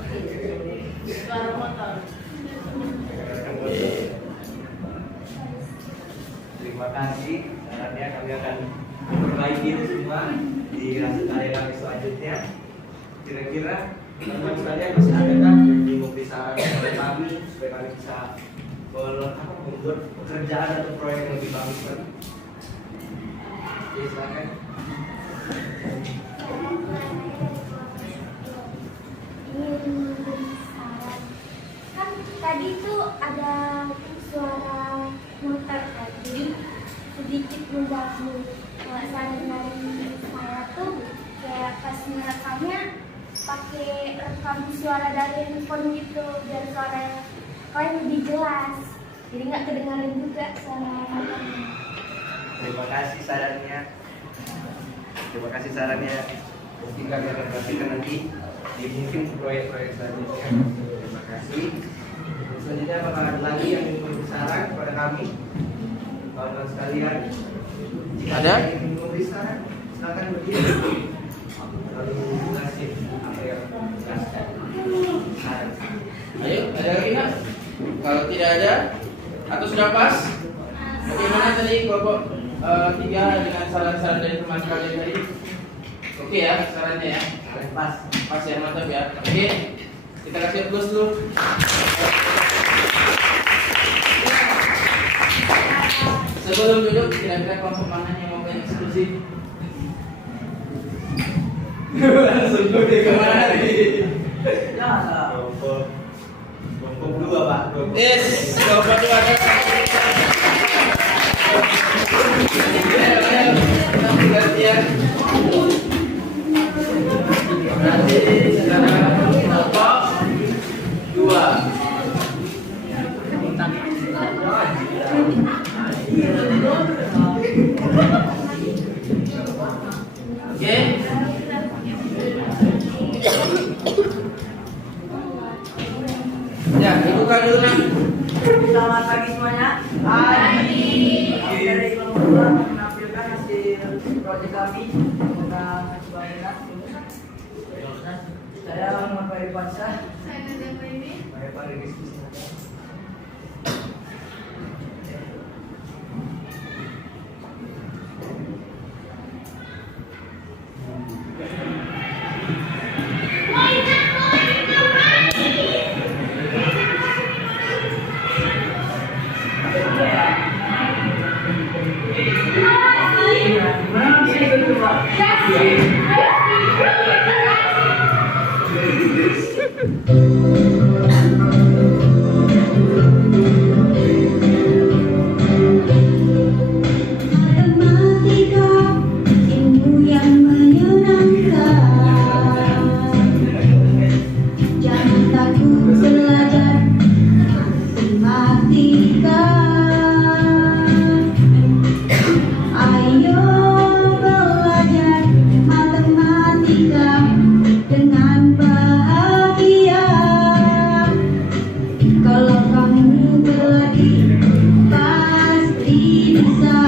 suara motor. Terima kasih. Sarannya kami akan perbaiki itu semua di hasil karya kami selanjutnya. Kira-kira teman-teman sekalian masih ada kan yang memberi saran kepada kami supaya kami bisa membuat pekerjaan atau proyek yang lebih bagus lagi? Oke, silakan. Kan tadi tuh ada suara motor kan, jadi sedikit mengganggu. Saran dari saya tuh kayak pas merekamnya pakai rekam suara dari handphone gitu, biar suaranya lebih jelas, jadi nggak kedengaran juga suara motornya. Terima kasih sarannya. Mungkin kami akan perhatikan nanti di mungkin proyek-proyek selanjutnya. Terima kasih. Selanjutnya apakah ada lagi yang ingin memberi saran kepada kami, kawan-kawan sekalian? Jika Ada? yang ingin memberi saran, silakan berdiri. Lalu kasih apa yang jelaskan saran. Ayo, ada lagi nggak? Kalau tidak ada atau sudah pas, bagaimana tadi kelompok 3 dengan saran-saran dari teman kalian tadi? Oke ya, sarannya ya. Pas ya, mantap ya. Oke, kita kasih plus dulu. Sebelum duduk, kira-kira kelompok mana yang mau banyak diskusi? Langsung gue kemari. Kelompok 22 Pak. Yes, 22. Gantian. Nanti sekarang kelompok 2. Oke. Ya, dibuka dulu nak. Selamat pagi semuanya. Pagi. Kami dari kelompok 2 akan menampilkan hasil proyek kami tentang bangunan. Saya Muhammad Farid Fansah. Saya Nadia Primi. Saya Farid Rizky. Matematika, ilmu yang menyenangkan. Jangan takut belajar matematika. Ayo belajar matematika dengan bahagia. Kalau kamu berlatih pasti bisa.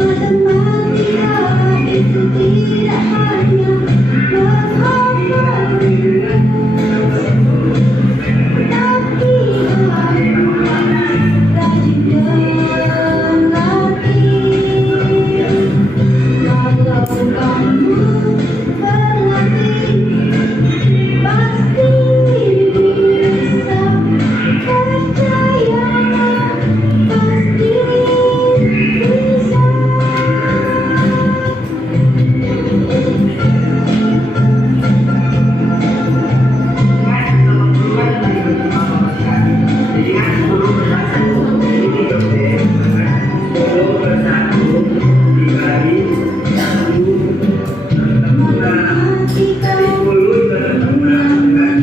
Matematika itu tidak hanya menghafal, tapi harus rajin berlatih. Kalau kamu berlatih pasti bisa. Percaya pasti bisa. Matematika yang menyenangkan.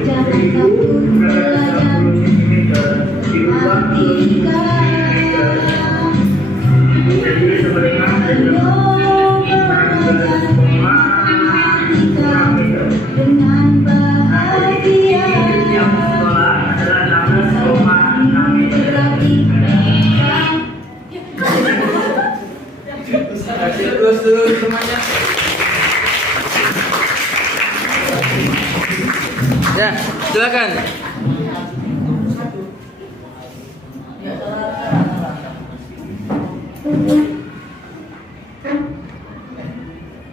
Jangan takut belajar matematika. Ayo belajar matematika dengan bahagia. Berlatih. Hasil terus dulu semuanya. Ya, silakan.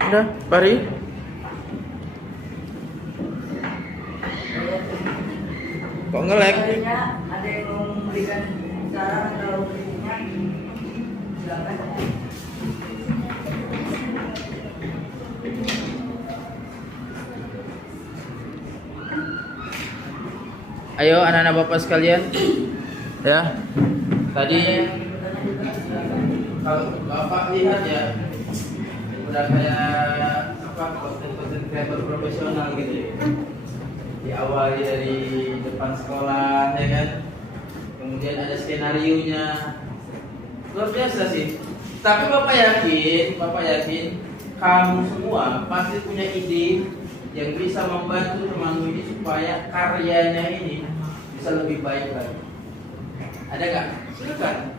Udah, Pari. Kok nge-lag? Selanjutnya ada yang mau memberikan saran atau kritiknya? Silakan. Ayo anak-anak Bapak sekalian. Ya. Tadi kalau Bapak lihat ya, udah kayak apa, konten-konten kreator profesional gitu ya. Diawali dari depan sekolah ya kan. Kemudian ada skenarionya. Luar biasa sih. Tapi Bapak yakin kamu semua pasti punya ide yang bisa membantu temanmu ini supaya karyanya ini bisa lebih baik lagi. Ada nggak? Silakan.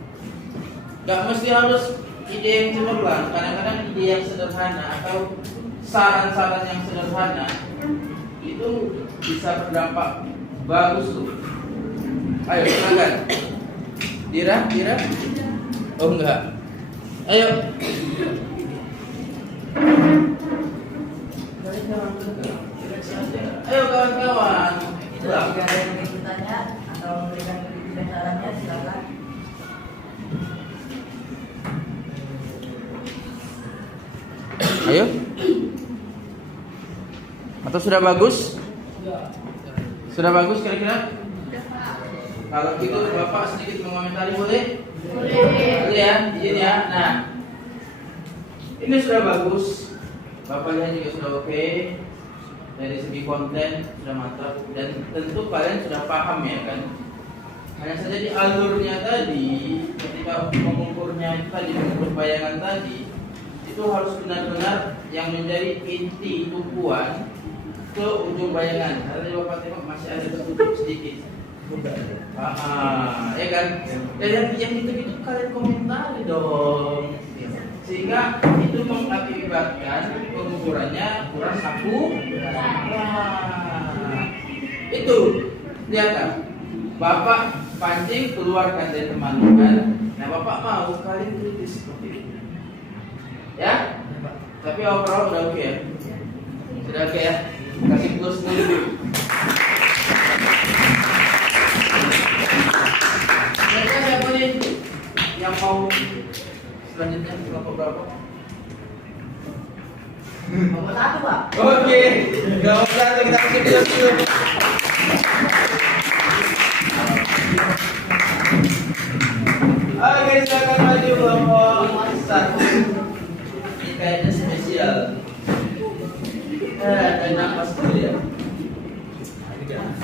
Nggak mesti harus ide yang cemerlang. Kadang-kadang ide yang sederhana atau saran-saran yang sederhana itu bisa berdampak bagus tuh. Ayo silakan. Dira? Oh enggak. Ayo. Ayo kawan-kawan. Jika ada yang ingin bertanya atau memberikan kritik dan sarannya, silakan. Ayo. Atau sudah bagus? Sudah bagus kira-kira? Kalau gitu Bapak sedikit mengomentari boleh? Boleh ya, izin ya. Nah, ini sudah bagus. Bapak lihat juga sudah oke. Dari segi konten sudah mantap dan tentu kalian sudah paham ya kan. Hanya saja di alurnya tadi, ketika mengukurnya itu tadi, mengukur bayangan tadi, itu harus benar-benar yang menjadi inti tumpuan ke ujung bayangan. Karena Bapak tengok masih ada tertutup sedikit. Ya kan? Dan yang gitu-gitu kalian komentari dong. Sehingga itu mengakibatkan pengukurannya kurang itu kelihatan. Bapak pancing keluarkan dari teman-teman. Nah, Bapak mau kalian kritis seperti itu, ya. Tapi overall udah oke ya. Sudah oke ya. Kasih plus dulu. Mereka siapa nih yang mau selanjutnya kelompok berapa? Nomor 1, Pak. Oke, nomor 1 kita kasih dulu. Oke, silakan maju kelompok 1. Ini kayaknya spesial. Ada nafas dulu ya.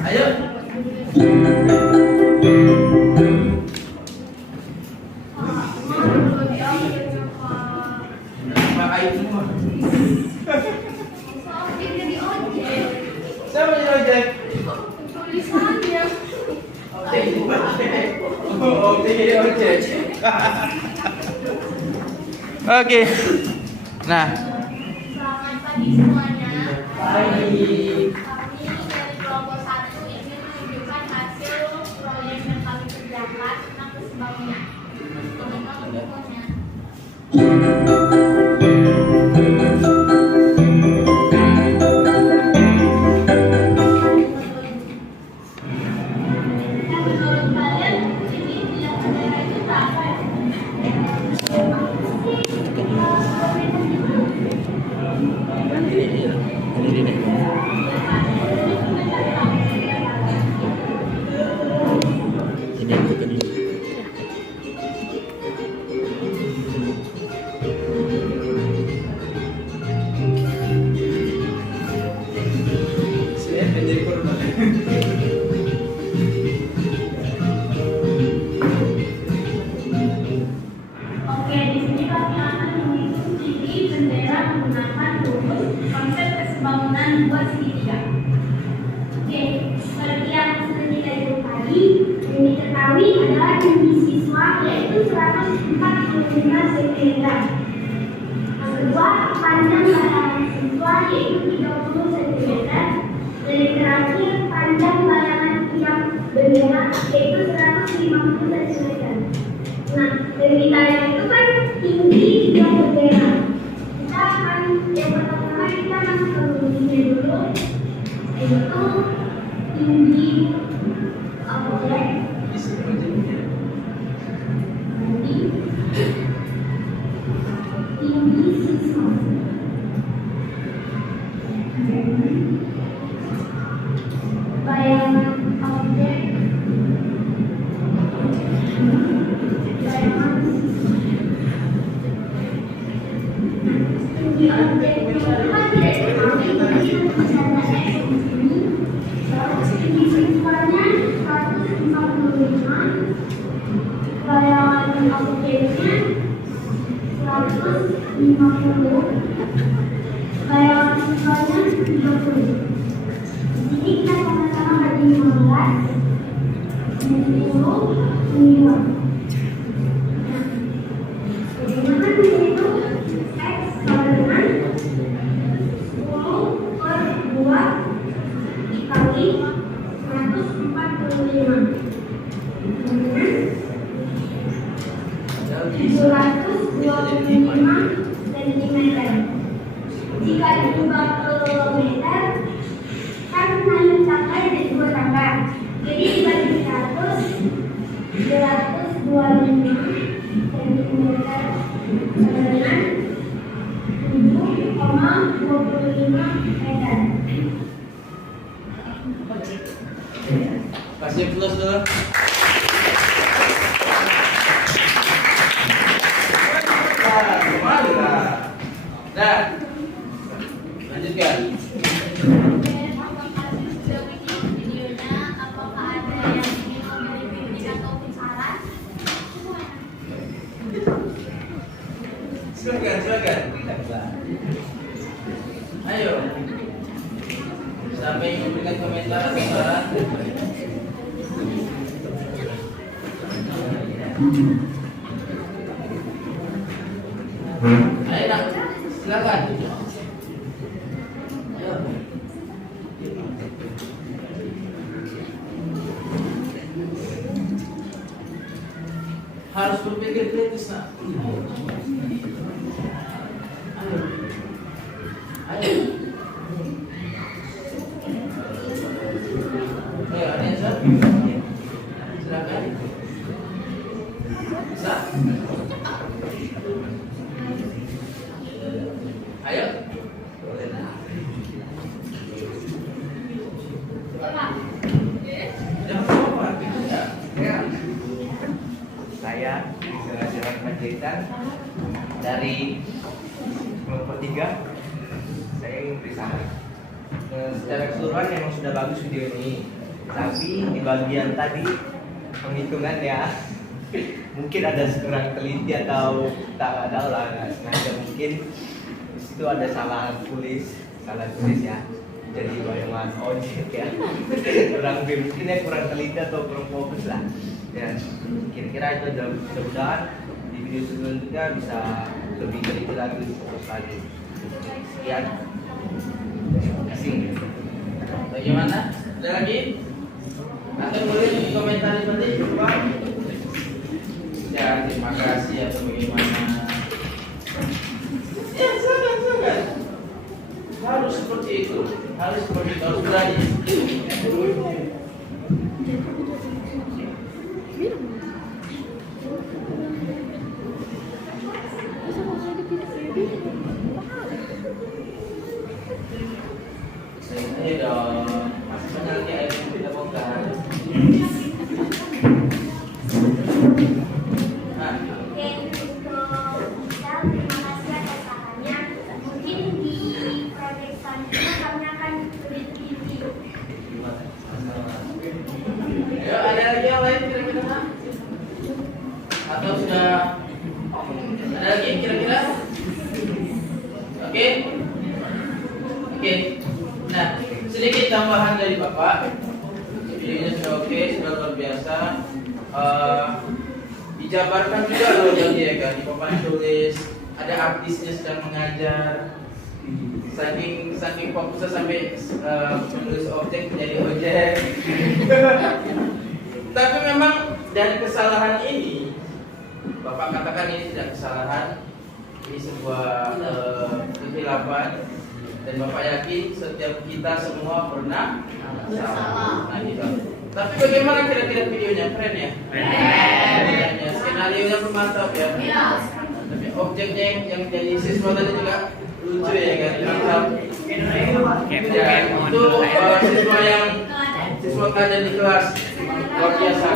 Ayo. Pakai semua. Siapa yang ojek? Tulisannya. Ojek. Oke. Nah. Selamat pagi semuanya. Pagi. Kami dari kelompok 1 ingin menunjukkan hasil proyek yang kami kerjakan tentang keseimbangan. Menurut kalian ini yang bendera itu apa ya? Oke, di sini kami akan mengikuti bendera menggunakan rumus konsep keseimbangan buat segitiga. Oke, seperti yang sudah kita lihat tadi, yang diketahui adalah tinggi siswa yaitu 145 cm. Yang kedua, panjang bayangan siswa yaitu 30 cm. Dan yang terakhir, panjang bayangan tiang bendera yaitu 150 cm. Nah, dari kita itu kan tinggi tiang bendera. Kita akan yang pertama kita masuk ke rumusnya dulu, yaitu tinggi objek tinggi siswa. Bayangan objek tinggi objek itu kan tidak diketahui, jadi misalnya X ini, terus tinggi siswanya 145, bayangan objeknya 150, bayangan siswanya 30. Di sini kita sama-sama bagi 15, 10, 9. Bagaimana itu X sama dengan 10 per 2 dikali 145 dengan 725 cm. Kasih plus dulu. Nah, lanjutkan. Videonya, apakah ada yang ingin memberi kritik ataupun saran? Silakan. Ayo. Sampai memberikan komentar atau saran. Ayo nak, silakan. Ayo. Harus berpikir kritis nak. Ayo. Ayo, ada yang salah? Silakan. Bisa? Ayo. Jangan lupa, ya. Saya Silakan Panjaitan dari kelompok 3. Saya ingin beri saran. Secara keseluruhan memang sudah bagus video ini, tapi di bagian tadi penghitungan ya mungkin ada kurang teliti atau tak tahu lah, nggak sengaja mungkin di situ ada salah tulis ya. Jadi bayangan ojek ya kurang mungkin ya kurang teliti atau kurang fokus lah ya. Kira-kira itu mudah-mudahan di video selanjutnya bisa lebih teliti lagi, lebih fokus lagi. Sekian. Terima kasih. Bagaimana? Ada lagi? Atau boleh komentari nanti, Pak? Ya, terima kasih atau bagaimana? Ya, silakan. Harus seperti itu. Harus berani. Ayo dong, banyak lagi air yang kita bongkar. Oke, untuk Michelle, terima kasih atas sarannya. Mungkin di proyek selanjutnya kami akan lebih teliti. Ayo, ada lagi yang lain kira-kira? Atau sudah? Ada lagi kira-kira? Oke? Nah, sedikit tambahan dari Bapak. Videonya sudah oke, sudah luar biasa. Dijabarkan juga loh jadi ya kan, di papan tulis ada artisnya sedang mengajar. Saking fokusnya sampai menulis objek menjadi ojek. Tapi memang dari kesalahan ini, Bapak katakan ini tidak kesalahan, ini sebuah kehilapan. Dan Bapak yakin setiap kita semua pernah salah. Nah gitu. Tapi bagaimana kira-kira videonya? Keren ya? Keren. Skenario nya mantap ya. Tapi objeknya yang jadi siswa tadi juga lucu ya kan? Mantap. Ya, itu siswa kajian di kelas luar biasa.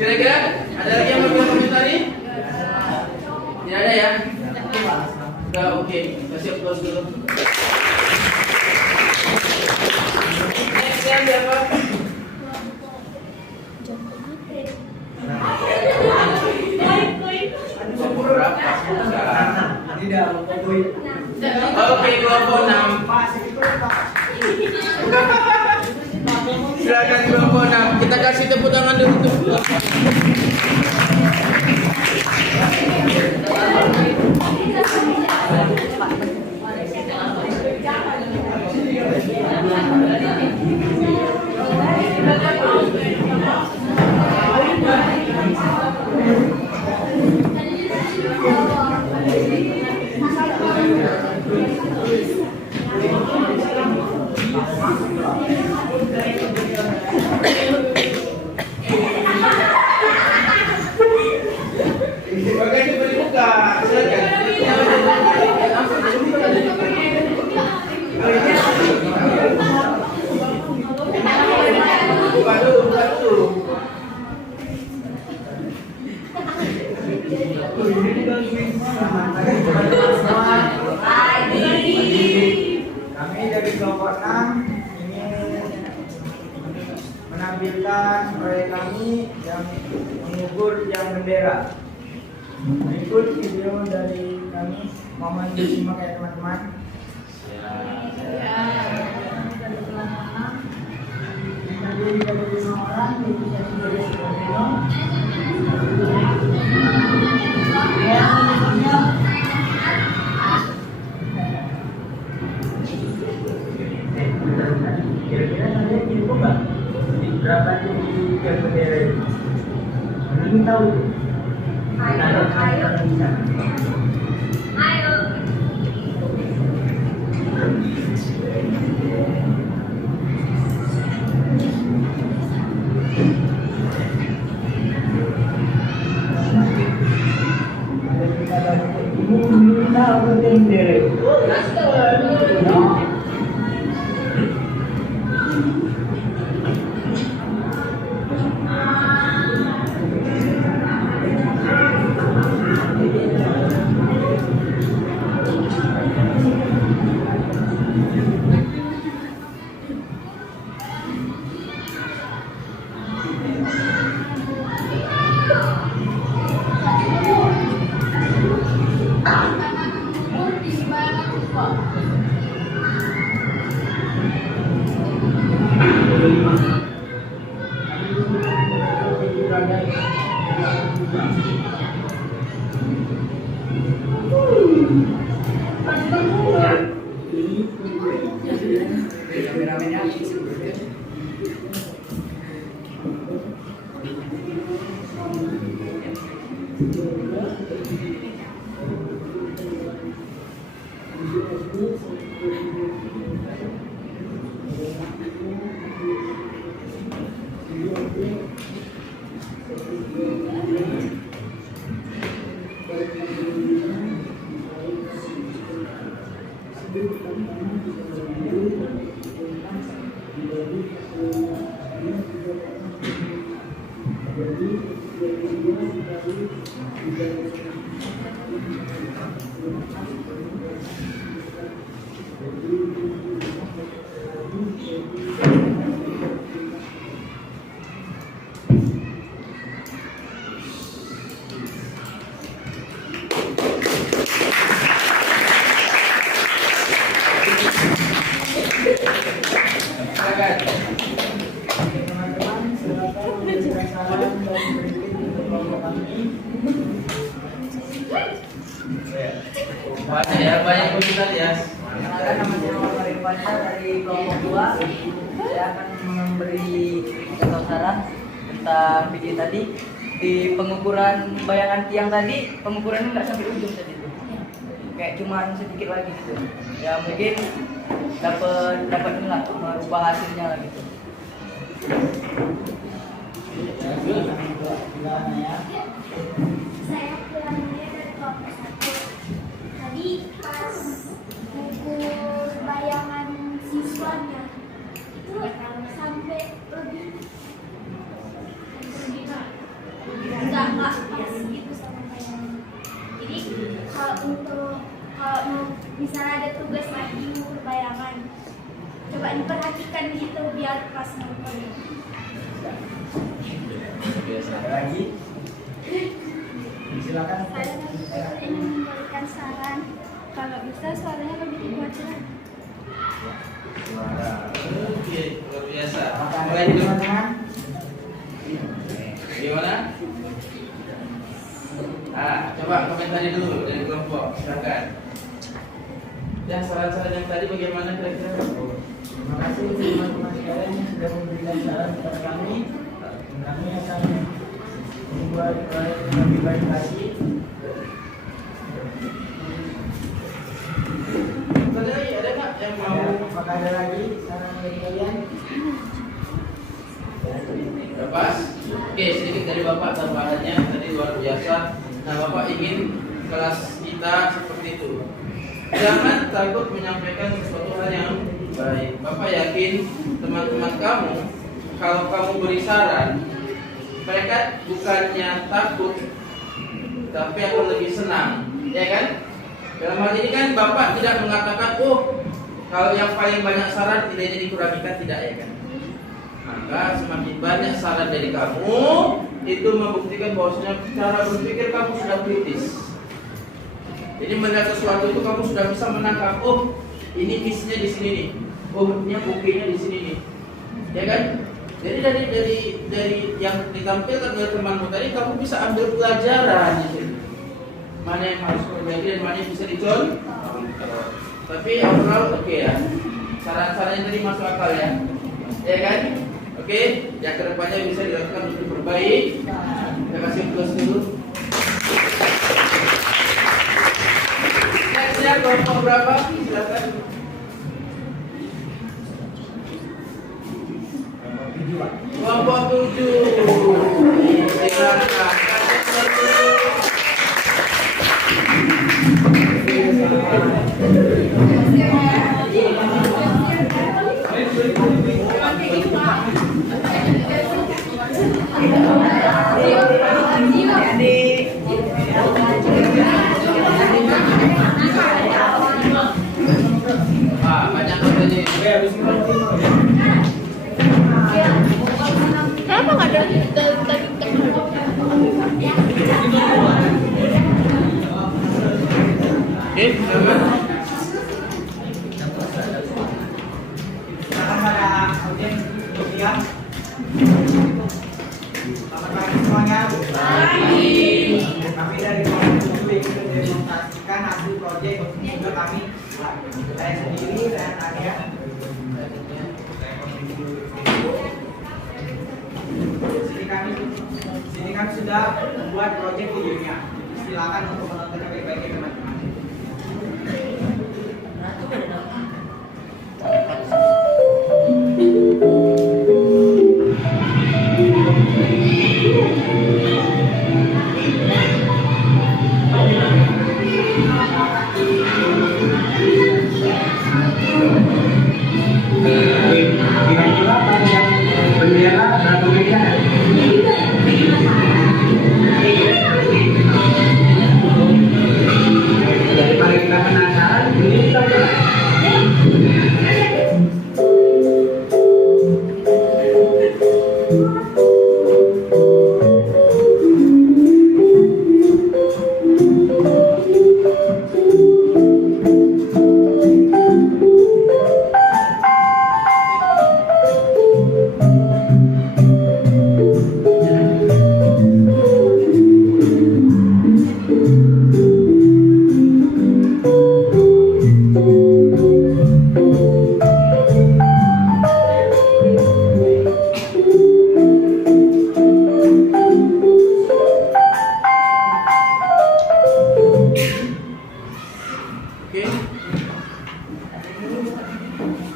Kira-kira ada lagi yang mau komentari? Tidak ada ya? Udah oke, kasih applause dulu. Next yang siapa? Berapa? Tidak, Oke, 26. Silakan 26. Kita kasih tepuk tangan dulu tuh. Bagainya berbuka, silakan. dari kelompok 6 ingin menampilkan proyek kami yang mengukur tiang bendera. Berikut video dari kami, mohon disimak ya teman-teman. Terdiri dari 5 orang, diinisiasi dari Sukarno. Kira-kira saya cukup nggak? Berapa di tiang bendera itu? Ini tahu? Ayo. Banyak ya, banyak kita ya. Perkenalkan, nama saya Muhammad Rifanda dari kelompok 2. Saya akan memberi contoh saran tentang video tadi. Di pengukuran bayangan tiang tadi, pengukurannya nggak sampai ujung tadi itu. Kayak cuman sedikit lagi gitu. Ya mungkin dapat inilah merubah hasilnya lah gitu. Saya pulangnya dari kelompok 1. Tadi pas mengukur bayangan siswanya itu sampai lebih enggak pas gitu sama bayangan. Jadi kalau mau misalnya ada tugas lagi mengukur bayangan, coba diperhatikan gitu biar pas mengukurnya. Biasa. Lagi, silakan. Saya ingin memberikan saran kalau bisa suaranya lebih dibuatkan. Suara. Oke, luar biasa. Apakah ada Mulai dulu. teman-teman? Gimana? Coba komentari dulu dari kelompok. Silakan. Ya, saran-saran yang tadi bagaimana kira-kira? Terima kasih teman-teman sekalian yang sudah memberikan saran kepada kami. Kami akan membuat proyek yang lebih baik lagi. Ada nggak yang mau? Apakah ada lagi saran dari kalian? Lepas? Oke, sedikit dari Bapak tambahannya tadi luar biasa. Nah, Bapak ingin kelas kita seperti itu. Jangan takut menyampaikan sesuatu hal yang baik. Bapak yakin teman-teman kamu, kalau kamu beri saran, mereka bukannya takut, tapi akan lebih senang, ya kan? Dalam hal ini kan Bapak tidak mengatakan, oh Kalau yang paling banyak saran tidak dikurangi kan tidak ya kan? Maka semakin banyak saran dari kamu itu membuktikan bahwasanya cara berpikir kamu sudah kritis. Jadi melihat sesuatu itu kamu sudah bisa menangkap, oh ini misinya di sini nih, oh ini buktinya di sini nih, ya kan? Jadi dari yang ditampilkan oleh temanmu tadi kamu bisa ambil pelajaran di sini. Mana yang harus terjadi dan mana yang bisa dicontoh. Tapi overall oke ya. Saran-sarannya tadi masuk akal ya, ya kan? Oke, yang kedepannya bisa dilakukan untuk berbaik. Kita kasih plus dulu. Nextnya kelompok berapa? Silakan. Kelompok 7. Silakan. Banyak tadi. Kenapa nggak ada Silakan. Silakan pada audiens berdiam. Selamat pagi semuanya. Kami dari kelompok 7 ingin mendemonstrasikan hasil proyek juga kami. Saya sendiri dan Arya. Sini kami sudah membuat proyek videonya. Silakan untuk menontonnya baik-baik teman-teman. Kira-kira panjang bendera berapa meter? Daripada kita penasaran, ini kita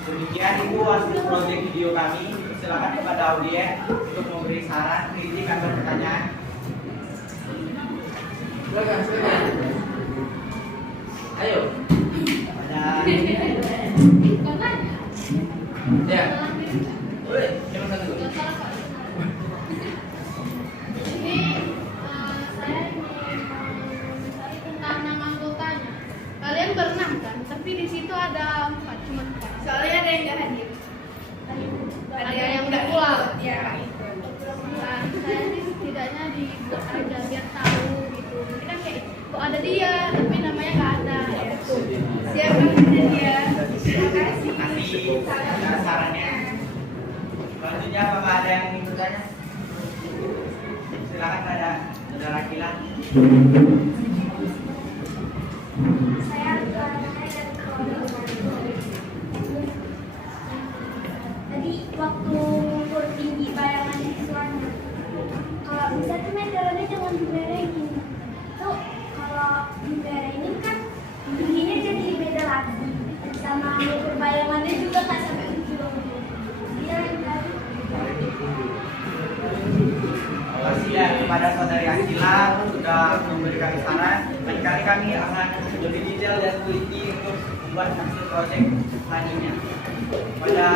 Demikian itu hasil proyek video kami. Silakan kepada audiens untuk memberi saran, kritik, atau pertanyaan. Silakan. Ayo. Ya. Boleh. Jangan satu. saya ingin mencari tentang nama anggotanya. Kalian berenam kan? Tapi di situ ada 4, cuma 4. Soalnya ada yang nggak hadir. Ada yang udah pulang. Ya. Nah, saya sih setidaknya dibuat aja biar tahu gitu. Nanti kan kayak kok ada dia, tapi namanya nggak ada. Ya. Siapa ada dia? Terima kasih. Nanti ada sarannya. Selanjutnya apakah ada yang ingin bertanya? Silakan pada saudara Kilan. Saya dari kelompok. Tadi waktu ukur tinggi bayangan siswanya, kalau bisa tuh metodenya jangan diberengin. Tuh kalau diberengin kan tingginya jadi beda lagi. Sama ukur bayangannya juga nggak sampai ujung. Dia yang tadi. Terima kasih ya kepada saudari Akila sudah memberi kami saran. Lain kali kami akan lebih detail dan teliti untuk membuat hasil proyek selanjutnya. Pada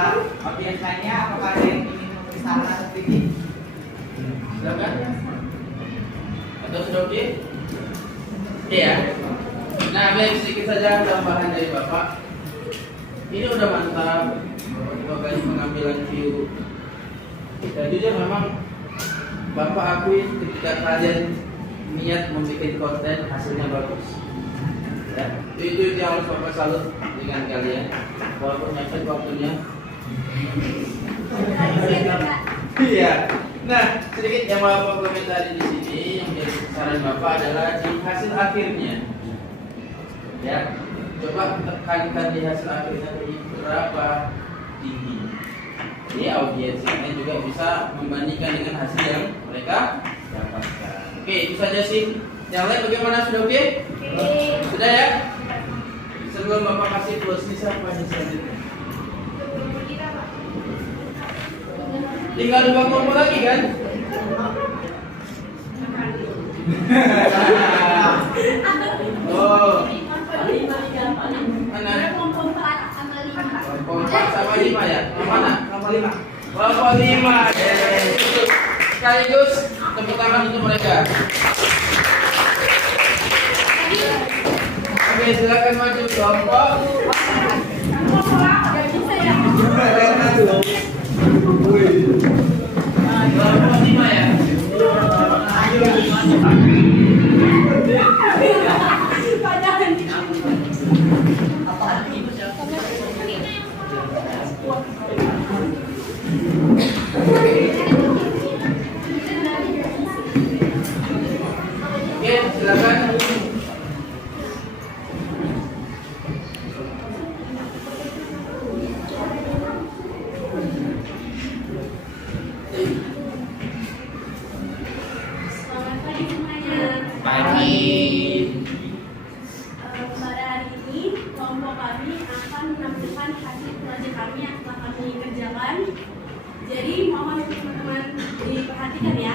audiens lainnya, apakah ada yang ingin memberi saran atau kritik? Silakan. Atau sudah oke? Iya. Nah, baik sedikit saja tambahan dari Bapak. Ini udah mantap. Kita kali pengambilan view. Dan jujur memang Bapak akui ketika kalian niat membuat konten hasilnya bagus. Ya, itu yang harus Bapak salut dengan kalian. Walaupun nyepet waktunya. Iya. Nah, sedikit yang Bapak komentari di sini yang menjadi saran Bapak adalah di hasil akhirnya. Ya, coba tekankan di hasil akhirnya di berapa tinggi. Ini audiensnya juga bisa membandingkan dengan hasil yang mereka dapatkan. Oke, itu saja sih. Yang lain bagaimana, sudah oke? Sudah ya? Sebelum Bapak kasih close ini siapa yang selanjutnya? Tinggal 2 kelompok lagi kan? Oh. Mana? Kelompok 4 sama 5 ya? Yang mana? Kelompok 5. Kelompok 5. Sekaligus tepuk tangan untuk mereka. Oke, silakan maju kelompok. Kelompok 5 ya? Oke, silakan. Selamat pagi semuanya. Pagi. Pada hari ini kelompok kami akan menampilkan hasil proyek kami yang telah kami kerjakan. Jadi mohon teman-teman diperhatikan ya.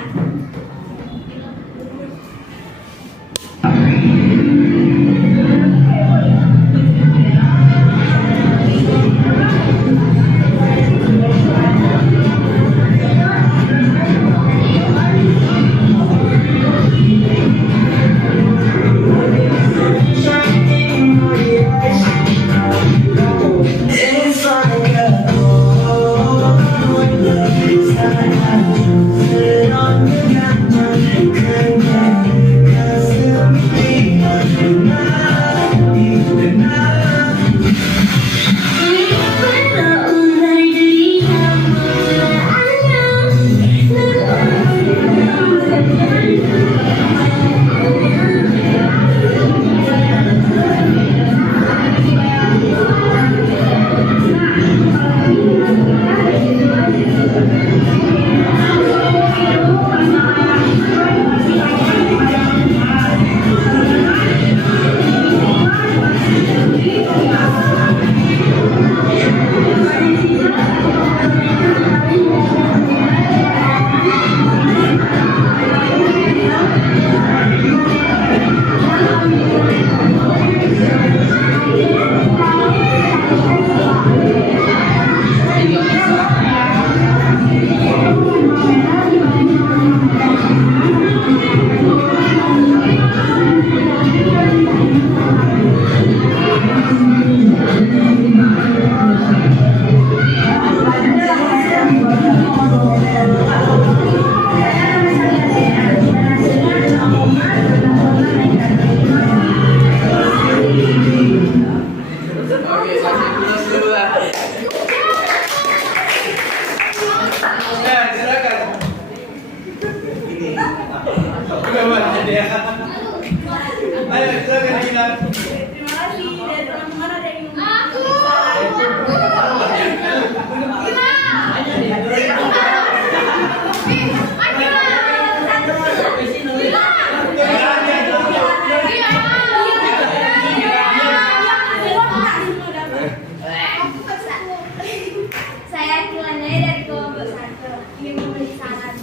Saya Kilanaya dari kelompok 1 ingin memberi saran.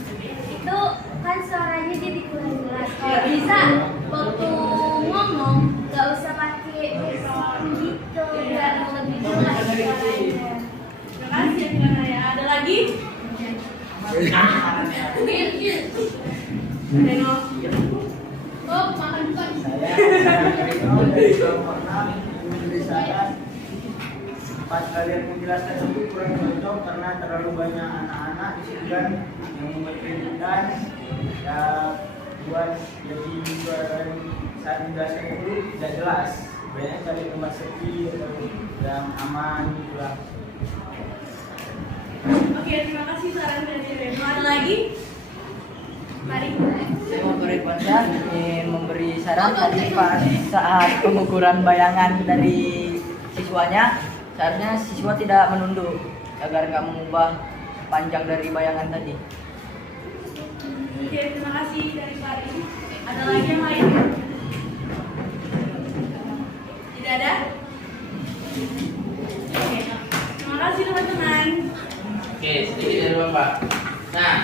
Itu kan suaranya jadi kurang jelas. Kalau bisa waktu ngomong gak usah pakai mikrofon gitu biar lebih jelas suaranya. Terima kasih Kilanaya. Ada lagi? Tengok. Oh, makan bukan. Saya dari kelompok 6 ingin memberi saran pas kalian menjelaskan itu kurang cocok karena terlalu banyak anak-anak di situ kan yang membuat keributan ya, buat jadi suara saat menjelaskan itu tidak jelas. Banyak cari tempat sepi atau yang aman gitulah. Oke, terima kasih saran dari Reno. Ada lagi? Mari. Saya mau berkuasa ingin memberi saran tadi Pak saat pengukuran bayangan dari siswanya, seharusnya siswa tidak menunduk agar nggak mengubah panjang dari bayangan tadi. Oke, terima kasih dari Fari. Ada lagi yang lain? Tidak ada? Oke, terima kasih teman-teman. Oke, sedikit dari Bapak. Nah,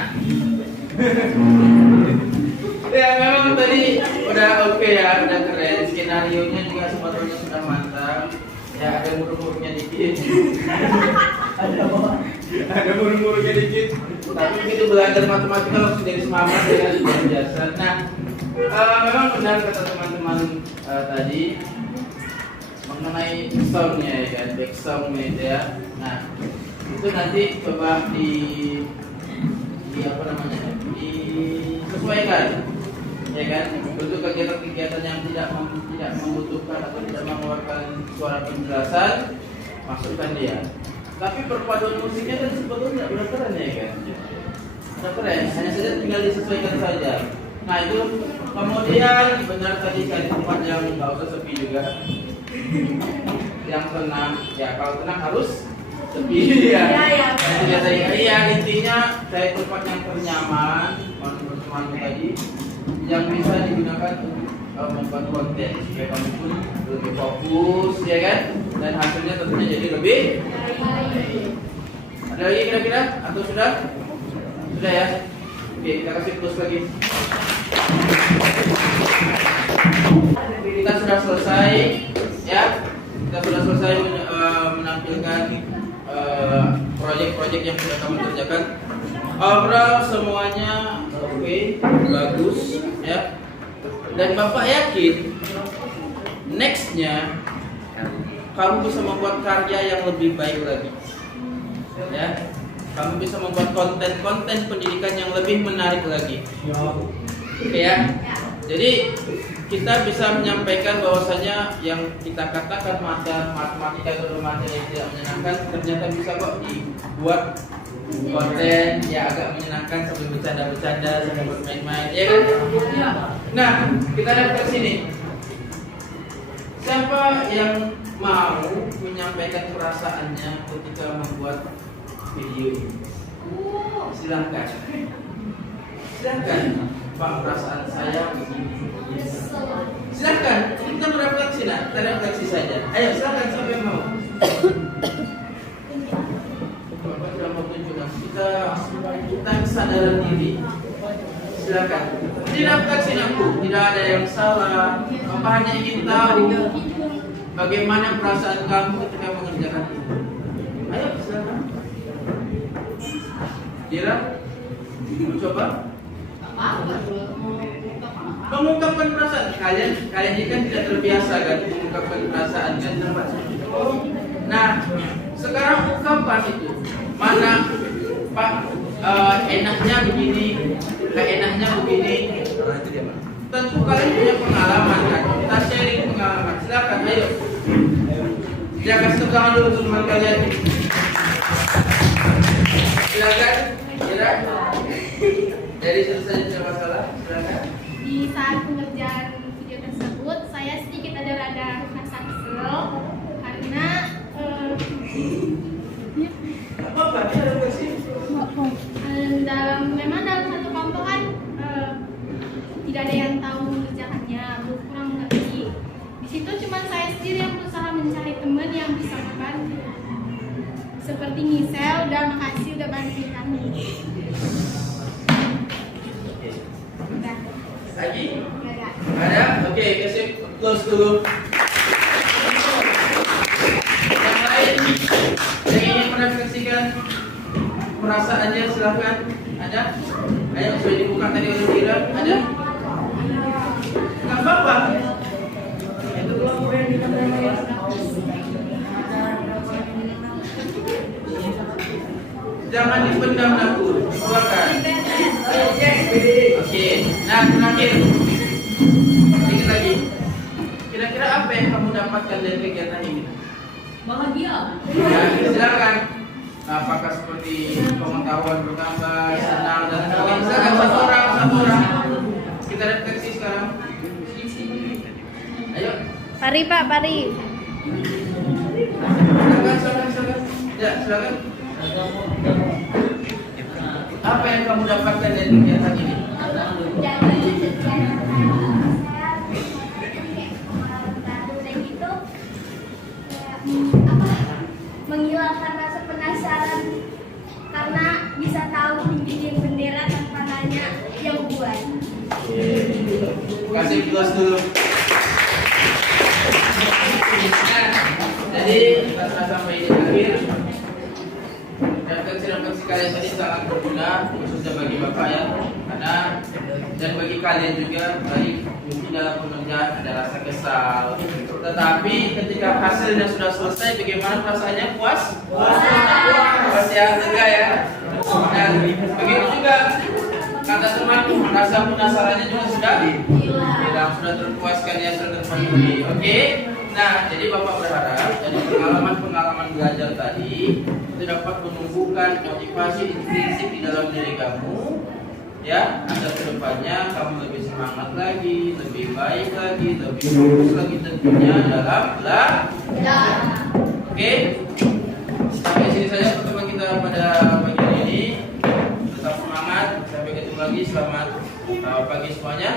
ya memang tadi udah oke ya, udah keren. Skenario-nya juga sebetulnya sudah mantap. Ya ada murung-murungnya dikit. Ada murung-murungnya dikit. Tapi begitu belajar matematika langsung jadi semangat ya, luar biasa. Nah, memang benar kata teman-teman tadi mengenai soundnya ya kan, back soundnya ya. Nah, itu nanti coba di apa namanya, disesuaikan ya kan, untuk kegiatan-kegiatan yang tidak membutuhkan atau tidak mengeluarkan suara penjelasan, masukkan dia. Tapi perpaduan musiknya kan sebetulnya udah keren ya kan, udah keren, hanya saja tinggal disesuaikan saja. Nah itu kemudian benar tadi cari tempat yang nggak usah sepi juga, yang tenang ya. Kalau tenang harus sepi ya. Iya, intinya cari tempat yang ternyaman, teman-teman tadi, yang bisa digunakan untuk membuat konten supaya kamu pun lebih fokus ya kan, dan hasilnya tentunya jadi lebih baik. Ada lagi kira-kira atau sudah ya? Oke, kita kasih plus lagi. Kita sudah selesai ya, kita sudah selesai menampilkan proyek-proyek yang sudah kami kerjakan. Overall semuanya oke, bagus ya. Dan Bapak yakin nextnya kamu bisa membuat karya yang lebih baik lagi ya. Kamu bisa membuat konten-konten pendidikan yang lebih menarik lagi. Oke ya. Jadi kita bisa menyampaikan bahwasanya yang kita katakan matematika itu materi yang tidak menyenangkan, ternyata bisa kok dibuat konten ya agak menyenangkan sambil bercanda-bercanda, sambil bermain-main ya kan? Nah, kita lihat ke sini. Siapa yang mau menyampaikan perasaannya ketika membuat video ini? Silahkan. Silahkan. Pak, perasaan saya begini. Silahkan, kita berefleksi nah, kita refleksi saja. Ayo silahkan, siapa yang mau? Bapak sudah mau tunjukkan. Kita kesadaran diri. Silakan. Tidak refleksi aku, tidak ada yang salah. Bapak hanya ingin tahu bagaimana perasaan kamu ketika mengerjakan itu. Ayo silakan. Dira, coba. Mengungkapkan perasaan. Kalian ini kan tidak terbiasa kan mengungkapkan perasaan kan. Nah, sekarang ungkapkan itu. Mana Pak enaknya begini, nggak enaknya begini. Tentu kalian punya pengalaman kan. Kita sharing pengalaman. Silakan, ayo. Ya kasih tepuk tangan dulu teman kalian. Silakan, Dira. Dari selesai tidak masalah. Silakan. Di saat pengerjaan video tersebut, saya sedikit ada rada rasa kesel karena memang dalam satu kelompok kan tidak ada yang tahu mengerjakannya, kurang mengerti. Di situ cuma saya sendiri yang berusaha mencari teman yang bisa membantu. Seperti Michelle, udah makasih udah bantuin kami. Udah. Lagi? Ada. Ada? Oke, kasih close dulu. Yang lain yang ingin merefleksikan perasaannya silahkan. Ada? Ayo, sudah dibuka tadi oleh Dira. Ada? Nggak apa-apa. Itu kelompok yang kita Jangan dipendam dapur. Keluarkan. Oke. Nah, terakhir. Sedikit lagi. Kira-kira apa yang kamu dapatkan dari kegiatan ini? Bahagia. Ya, silakan. Apakah seperti pengetahuan bertambah, senang dan sebagainya? Silakan satu orang. Kita refleksi sekarang. Ayo. Pari Pak, pari. Silakan. Ya, silakan. Apa yang kamu dapatkan dari kegiatan ini? Menghilangkan rasa penasaran karena bisa tahu tingginya bendera tanpa nanya yang buat. Kasih close dulu. Nah, jadi kita sudah sampai di akhir. Refleksi kalian tadi sangat berguna khususnya bagi Bapak ya, karena dan bagi kalian juga baik mungkin dalam pengerjaan ada rasa kesal, tetapi ketika hasilnya sudah selesai bagaimana perasaannya? Puas ya, lega ya. Nah, begitu juga kata teman, rasa penasarannya juga sudah hilang, sudah terpuaskan ya, sudah terpenuhi. Oke. Nah, jadi Bapak berharap dari pengalaman belajar tadi itu dapat menumbuhkan motivasi intrinsik di dalam diri kamu, ya, agar kedepannya kamu lebih semangat lagi, lebih baik lagi, lebih fokus lagi tentunya dalam belajar. Oke, sampai sini saja pertemuan kita pada pagi hari ini. Tetap semangat, sampai ketemu lagi. Selamat pagi semuanya.